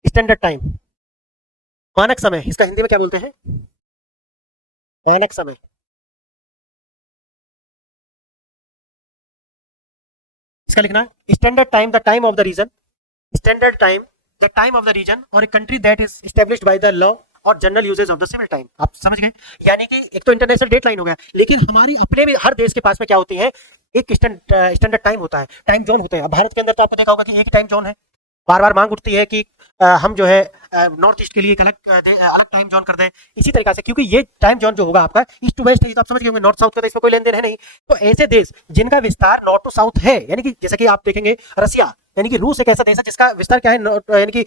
स्टैंडर्ड टाइम मानक समय, इसका हिंदी में क्या बोलते हैं? मानक समय। इसका लिखना standard time, the time of the region, standard time the time of the region और a country that is established by the law और general usage of the civil time. आप समझ गए? यानी कि एक तो इंटरनेशनल डेट लाइन हो गया, लेकिन हमारी अपने में हर देश के पास में क्या होती है, एक स्टैंडर्ड टाइम होता है, टाइम जोन होते हैं। अब भारत के अंदर तो आपको देखा होगा कि एक टाइम जोन है। बार बार मांग उठती है कि हम जो है नॉर्थ ईस्ट के लिए एक अलग टाइम जोन कर दें। इसी तरीके से, क्योंकि ये टाइम जोन जो होगा आपका ईस्ट टू वेस्ट है, तो आप समझ गए होंगे, नॉर्थ साउथ का तो इसमें कोई लेन देन है नहीं। तो ऐसे देश जिनका विस्तार नॉर्थ टू साउथ है, यानी कि जैसे कि आप देखेंगे रसिया, यानी कि रूस एक ऐसा देश है जिसका विस्तार क्या है, यानी कि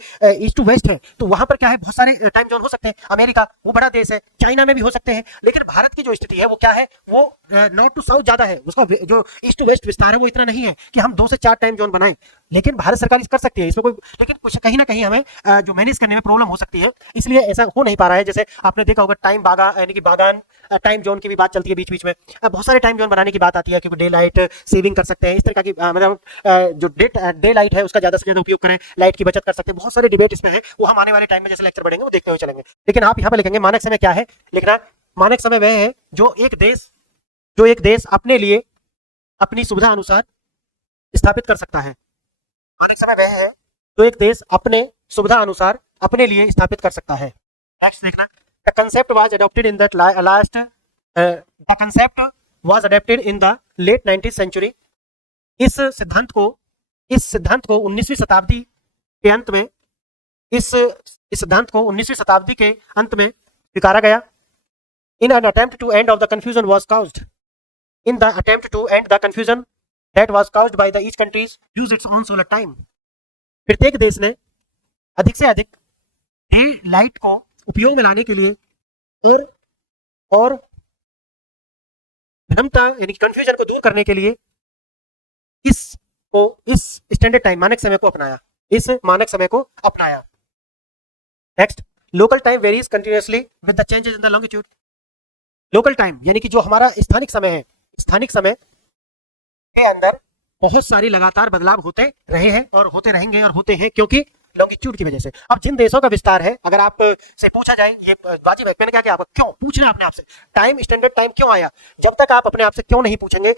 ईस्ट टू वेस्ट है, तो वहां पर क्या है, बहुत सारे टाइम जोन हो सकते हैं। अमेरिका वो बड़ा देश है, चाइना में भी हो सकते हैं, लेकिन भारत की जो स्थिति है वो क्या है, वो नॉर्थ टू साउथ ज्यादा है, उसका जो ईस्ट टू वेस्ट विस्तार है वो इतना नहीं है कि हम 2 से 4 टाइम जोन बनाएं। लेकिन भारत सरकार इस कर सकती है इसमें कोई, लेकिन कुछ कहीं ना कहीं हमें जो मैनेज करने में प्रॉब्लम हो सकती है, इसलिए ऐसा हो नहीं पा रहा है। जैसे आपने देखा होगा टाइम बागा, यानी कि बागान टाइम जोन की भी बात चलती है बीच बीच में, बहुत सारे टाइम जोन बनाने की बात आती है, क्योंकि डे लाइट सेविंग कर सकते हैं, इस तरह की मतलब जो डे लाइट है उसका ज्यादा से ज्यादा उपयोग करें, लाइट की बचत कर सकते हैं। बहुत सारे डिबेट इसमें है, वो हम आने वाले टाइम में जैसे लेक्चर बढ़ेंगे वो देखते हुए चलेंगे। लेकिन आप यहाँ पे लिखेंगे मानक समय क्या है, लिखना मानक समय वह है जो एक देश अपने लिए अपनी सुविधा अनुसार स्थापित कर सकता है। मानक समय वह है जो एक देश अपने सुविधा अनुसार अपने लिए स्थापित कर सकता है। नेक्स्ट देखना, the concept was adopted in the late 19th century. इस सिद्धांत को 19वीं शताब्दी के अंत में स्वीकारा गया। In an attempt to end the confusion that was caused by each country's use its own solar time। प्रत्येक देश ने अधिक से अधिक डे लाइट को उपयोग में लाने के लिए और भ्रमता यानी कंफ्यूजन को दूर करने के लिए इस स्टैंडर्ड टाइम मानक समय को अपनाया। Next, local time varies continuously with the changes in the longitude. Local time यानी कि जो हमारा स्थानिक समय है, स्थानिक समय के अंदर बहुत सारी लगातार बदलाव होते रहे हैं और होते रहेंगे और होते हैं, क्योंकि लॉन्गिट्यूड की वजह से। अब जिन देशों का विस्तार है, अगर आप से पूछा जाए, ये वाजिब है, मैंने क्या किया आपको, क्यों पूछना अपने आप से, टाइम स्टैंडर्ड टाइम क्यों आया, जब तक आप अपने आप से क्यों नहीं पूछेंगे,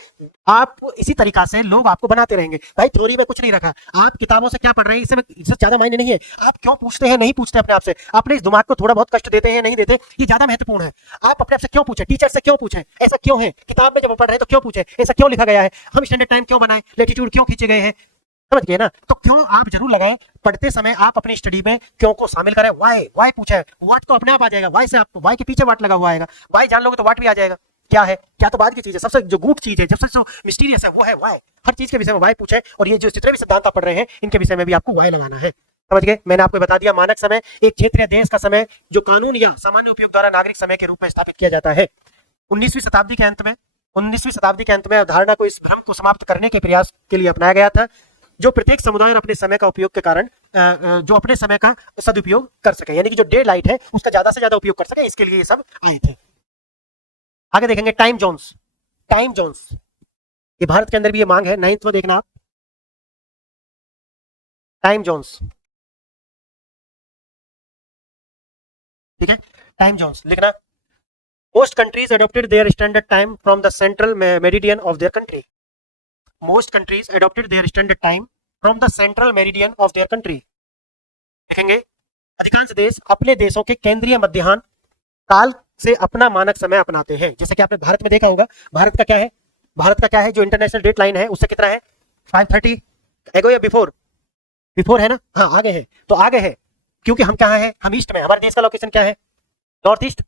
आप इसी तरीका से लोग आपको बनाते रहेंगे। भाई थ्योरी में कुछ नहीं रखा, आप किताबों से क्या पढ़ रहे हैं इससे ज्यादा मायने नहीं है, आप क्यों पूछते हैं, नहीं पूछते अपने आप से, अपने इस दिमाग को थोड़ा बहुत कष्ट देते हैं नहीं देते, ये ज्यादा महत्वपूर्ण है। आप अपने आप से क्यों पूछे, टीचर से क्यों पूछे, ऐसा क्यों है, किताब में जब पढ़ रहे हैं तो क्यों पूछे, ऐसा क्यों लिखा गया है, हम स्टैंडर्ड टाइम क्यों बनाए, लेटीट्यूड क्यों खींचे गए हैं, समझ गए ना। तो क्यों आप जरूर लगाएं, पढ़ते समय आप अपनी स्टडी में क्यों को शामिल करें। वाई पूछा है, व्हाट तो अपने आप आ जाएगा, वाई से आप वाई के पीछे व्हाट लगा हुआ आएगा, वाई जान लोगे तो व्हाट भी आ जाएगा। क्या है, क्या तो बाद की चीज है, सबसे जो गुड चीज है, सबसे जो मिस्टीरियस है वो है वाई। हर चीज के विषय में वाई पूछे, और ये जो जितने भी सिद्धांत आप पढ़ रहे हैं इनके विषय में भी आपको वाई लगाना है, समझ गए। मैंने आपको बता दिया, मानक समय एक क्षेत्र या देश का समय जो कानून या सामान्य उपयोग द्वारा नागरिक समय के रूप में स्थापित किया जाता है। 19वीं शताब्दी के अंत में अवधारणा को, इस भ्रम को समाप्त करने के प्रयास के लिए अपनाया गया था, जो प्रत्येक समुदाय और अपने समय का उपयोग के कारण जो अपने समय का सदुपयोग कर सके, यानी कि जो डे लाइट है उसका ज्यादा से ज्यादा उपयोग कर सके, इसके लिए ये सब आए थे। आगे देखेंगे टाइम जोन्स, ये भारत के अंदर भी ये मांग है, 9th में देखना आप, टाइम जोन्स, ठीक है, टाइम जोन्स लिखना। Most countries adopted their standard time from the central meridian of their country. Most countries adopted their standard time from the central meridian of their country. देखेंगे अधिकांश देश अपने देशों के केंद्रीय मध्याह्न काल से अपना मानक समय अपनाते हैं। जैसे कि आपने भारत में देखा होगा, भारत का क्या है, जो इंटरनेशनल डेट लाइन है उससे कितना है, 5:30 एगो या बिफोर है ना, हाँ आगे है, तो आगे है क्योंकि हम कहाँ है, हम ईस्ट में, हमारे देश का लोकेशन क्या है, नॉर्थ ईस्ट।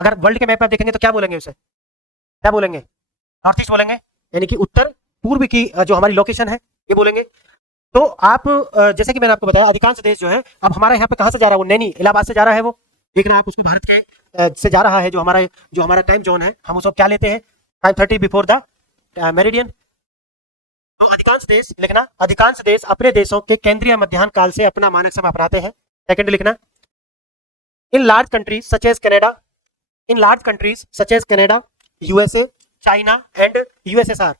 अगर वर्ल्ड के मैप में देखेंगे तो क्या बोलेंगे उसे, क्या बोलेंगे, नॉर्थ ईस्ट बोलेंगे, यानी कि उत्तर पूर्व की जो हमारी लोकेशन है ये बोलेंगे। तो आप जैसे कि मैंने आपको बताया, अधिकांश देश जो है, अब हमारा यहाँ पे कहाँ से जा रहा है, वो नैनी इलाहाबाद से जा रहा है, वो देख रहे हैं आप, उसको भारत के से जा रहा है, जो हमारा टाइम जोन है, हम उसको क्या लेते हैं, 5:30 बिफोर द मेरिडियन। तो अधिकांश देश लिखना, अधिकांश देश अपने देशों के केंद्रीय मध्याह्न काल से अपना मानक समय अपनाते हैं। सेकंड लिखना, in large countries such as Canada, USA, China and USSR,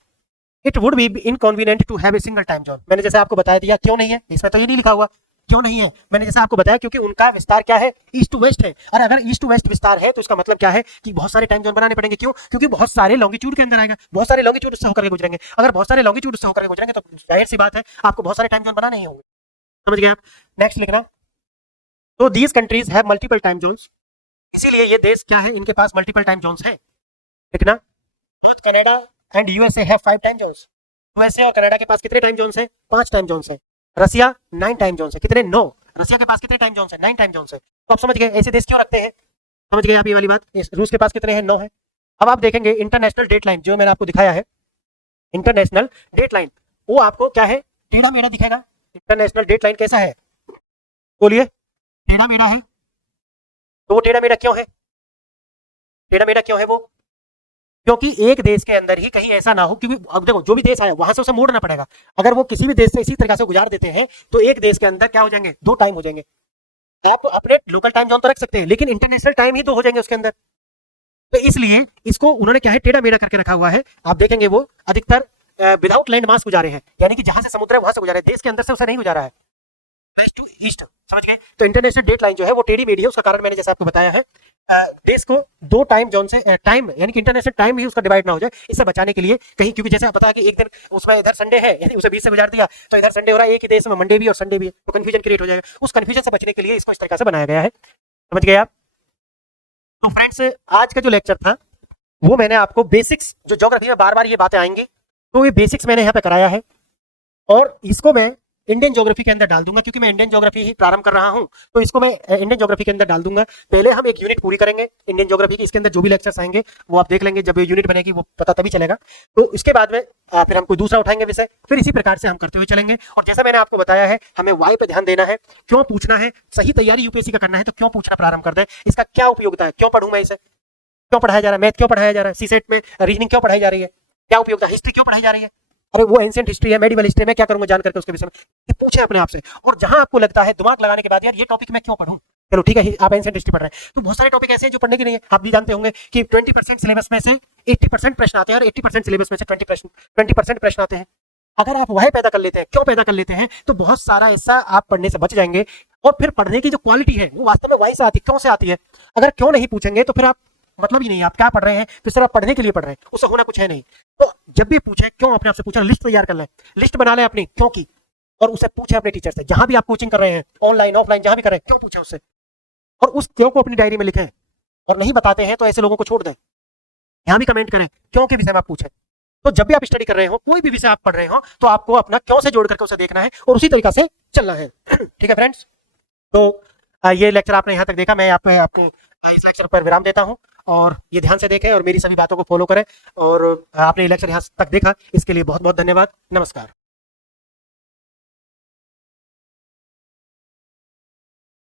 it would be inconvenient to have a single time zone. मैंने जैसे आपको बताया दिया, क्यों नहीं है इसमें, तो ये नहीं लिखा हुआ क्यों नहीं है, मैंने जैसे आपको बताया क्योंकि उनका विस्तार क्या है, ईस्ट टू वेस्ट है। और अगर ईस्ट टू वेस्ट विस्तार है तो इसका मतलब क्या है कि बहुत सारे टाइम जोन बनाने पड़ेंगे। क्यों, क्योंकि बहुत सारे लॉन्गिट्यूड के अंदर आएगा, बहुत सारे लॉन्गिट्यूड से होकर के गुजरेंगे, अगर बहुत सारे लॉन्गिट्यूड से होकर के गुजरेंगे तो जाहिर सी बात है आपको बहुत सारे टाइम जोन बनाने ही होंगे, समझ गए आप। नेक्स्ट लिखना, तो these countries have multiple time zones, इसीलिए ये देश क्या है, इनके पास मल्टीपल टाइम जोन्स है। लिखना, Canada and USA have 5 time zones, USA और कनाडा के पास कितने टाइम जोन्स है, 5 टाइम जोन्स है। रसिया 9 टाइम जोन्स है, कितने, 9, रसिया के पास कितने टाइम जोन्स है, 9 टाइम जोन्स है। तो आप समझ गए ऐसे देश क्यों रखते हैं, समझ गए आप ये वाली बात। रूस के पास कितने हैं, 9 है। अब आप देखेंगे इंटरनेशनल डेट लाइन जो मैंने आपको दिखाया है, इंटरनेशनल डेट लाइन, वो आपको क्या है, टेढ़ा मेढ़ा दिखेगा। इंटरनेशनल डेट लाइन कैसा है, बोलिए, टेढ़ा मेढ़ा है। तो वो टेढ़ा मेढ़ा क्यों है, टेढ़ा मेढ़ा क्यों है वो, क्योंकि एक देश के अंदर ही कहीं ऐसा ना हो, क्योंकि अब देखो जो भी देश आया वहां से उसे मोड़ना पड़ेगा। अगर वो किसी भी देश से इसी तरह से गुजार देते हैं तो एक देश के अंदर क्या हो जाएंगे, 2 टाइम हो जाएंगे। आप अपने लोकल टाइम जोन तो रख सकते हैं लेकिन इंटरनेशनल टाइम ही 2 हो जाएंगे उसके अंदर। तो इसलिए इसको उन्होंने क्या है, टेढ़ा मेढ़ा करके रखा हुआ है। आप देखेंगे वो अधिकतर विदाउट लैंड मास गुजारे हैं, यानी कि जहां से समुद्र है वहां से गुजारे, देश के अंदर से उसे नहीं गुजारा है, वेस्ट टू ईस्ट, समझ गए। तो इंटरनेशनल डेट लाइन जो है वो टेढ़ी मेढ़ी है, उसका कारण मैंने जैसे आपको बताया है, देश को 2 टाइम जोन से टाइम यानी कि इंटरनेशनल टाइम ही उसका डिवाइड ना हो जाए, इससे बचाने के लिए कहीं, क्योंकि जैसे पता है कि एक दिन उसमें इधर संडे है यानी उसे 20 से गुजार दिया तो इधर संडे हो रहा है, एक ही देश में मंडे भी और संडे भी है, तो कंफ्यूजन क्रिएट हो जाएगा। उस कंफ्यूजन से बचने के लिए इसको इस तरह से बनाया गया है, समझ गए आप। तो फ्रेंड्स आज का जो लेक्चर था वो मैंने आपको बेसिक्स, जो ज्योग्राफी में बार बार ये बातें आएंगी तो ये बेसिक्स मैंने यहाँ पे कराया है, और इसको मैं इंडियन ज्योग्राफी के अंदर डाल दूंगा, क्योंकि मैं इंडियन ज्योग्राफी ही प्रारंभ कर रहा हूं, तो इसको मैं इंडियन ज्योग्राफी के अंदर डाल दूंगा। पहले हम एक यूनिट पूरी करेंगे इंडियन ज्योग्राफी की, इसके अंदर जो भी लेक्चर्स आएंगे वो आप देख लेंगे, जब ये यूनिट बनेगी वो पता तभी चलेगा। तो इसके बाद में फिर हम कोई दूसरा उठाएंगे विषय, फिर इसी प्रकार से हम करते हुए चलेंगे। और जैसा मैंने आपको बताया है, हमें वाई पे ध्यान देना है, क्यों पूछना है, सही तैयारी यूपीएससी का करना है तो क्यों पूछना प्रारंभ कर दे, इसका क्या उपयोगिता है, क्यों पढ़ूं मैं इसे, क्यों पढ़ाया जा रहा है, मैथ क्यों पढ़ाया जा रहा है, सीसेट में रीजनिंग क्यों पढ़ाई जा रही है, क्या उपयोगिता, हिस्ट्री क्यों पढ़ाई जा रही है, अरे वो एंशिएंट हिस्ट्री है, मेडिवल हिस्ट्री में क्या करूंगा जान करके उसके विषय में, पूछे अपने आप से। और जहां आपको लगता है दिमाग लगाने के बाद यार ये टॉपिक मैं क्यों पढूं, चलो ठीक है आप एंशिएंट हिस्ट्री पढ़ रहे हैं तो बहुत सारे टॉपिक ऐसे हैं जो पढ़ने के नहीं है। आप भी जानते होंगे कि 20% सिलेबस में से 80% प्रश्न आते हैं और 80% सिलेबस में से 20% प्रश्न आते हैं। अगर आप वह पैदा कर लेते हैं, क्यों पैदा कर लेते हैं, तो बहुत सारा ऐसा आप पढ़ने से बच जाएंगे। और फिर पढ़ने की जो क्वालिटी है वो वास्तव में वहीं से आती है, क्यों से आती है। अगर क्यों नहीं पूछेंगे तो फिर आप मतलब ही नहीं, आप क्या पढ़ रहे हैं, फिर सिर्फ आप पढ़ने के लिए पढ़ रहे हैं, उससे होना कुछ है नहीं। तो जब भी पूछे क्यों, अपने आप से पूछे, लिस्ट तैयार कर लें, लिस्ट बना लें अपनी क्यों की, और उसे पूछे अपने टीचर से, जहां भी आप कोचिंग कर रहे हैं, ऑनलाइन ऑफलाइन जहां भी कर रहे हैं, क्यों पूछे उससे, और उस क्यों को अपनी डायरी में लिखें। और नहीं बताते हैं तो ऐसे लोगों को छोड़ दें, यहाँ भी कमेंट करें क्यों के विषय में आप पूछें। तो जब भी आप स्टडी कर रहे हो, कोई भी विषय आप पढ़ रहे हो, तो आपको अपना क्यों से जोड़ करके उसे देखना है और उसी तरीका से चलना है। ठीक है फ्रेंड्स, तो ये लेक्चर आपने यहाँ तक देखा, मैं आपको इस लेक्चर पर विराम देता हूँ, और ये ध्यान से देखें और मेरी सभी बातों को फॉलो करें। और आपने ये लेक्चर यहाँ तक देखा, इसके लिए बहुत बहुत धन्यवाद। नमस्कार।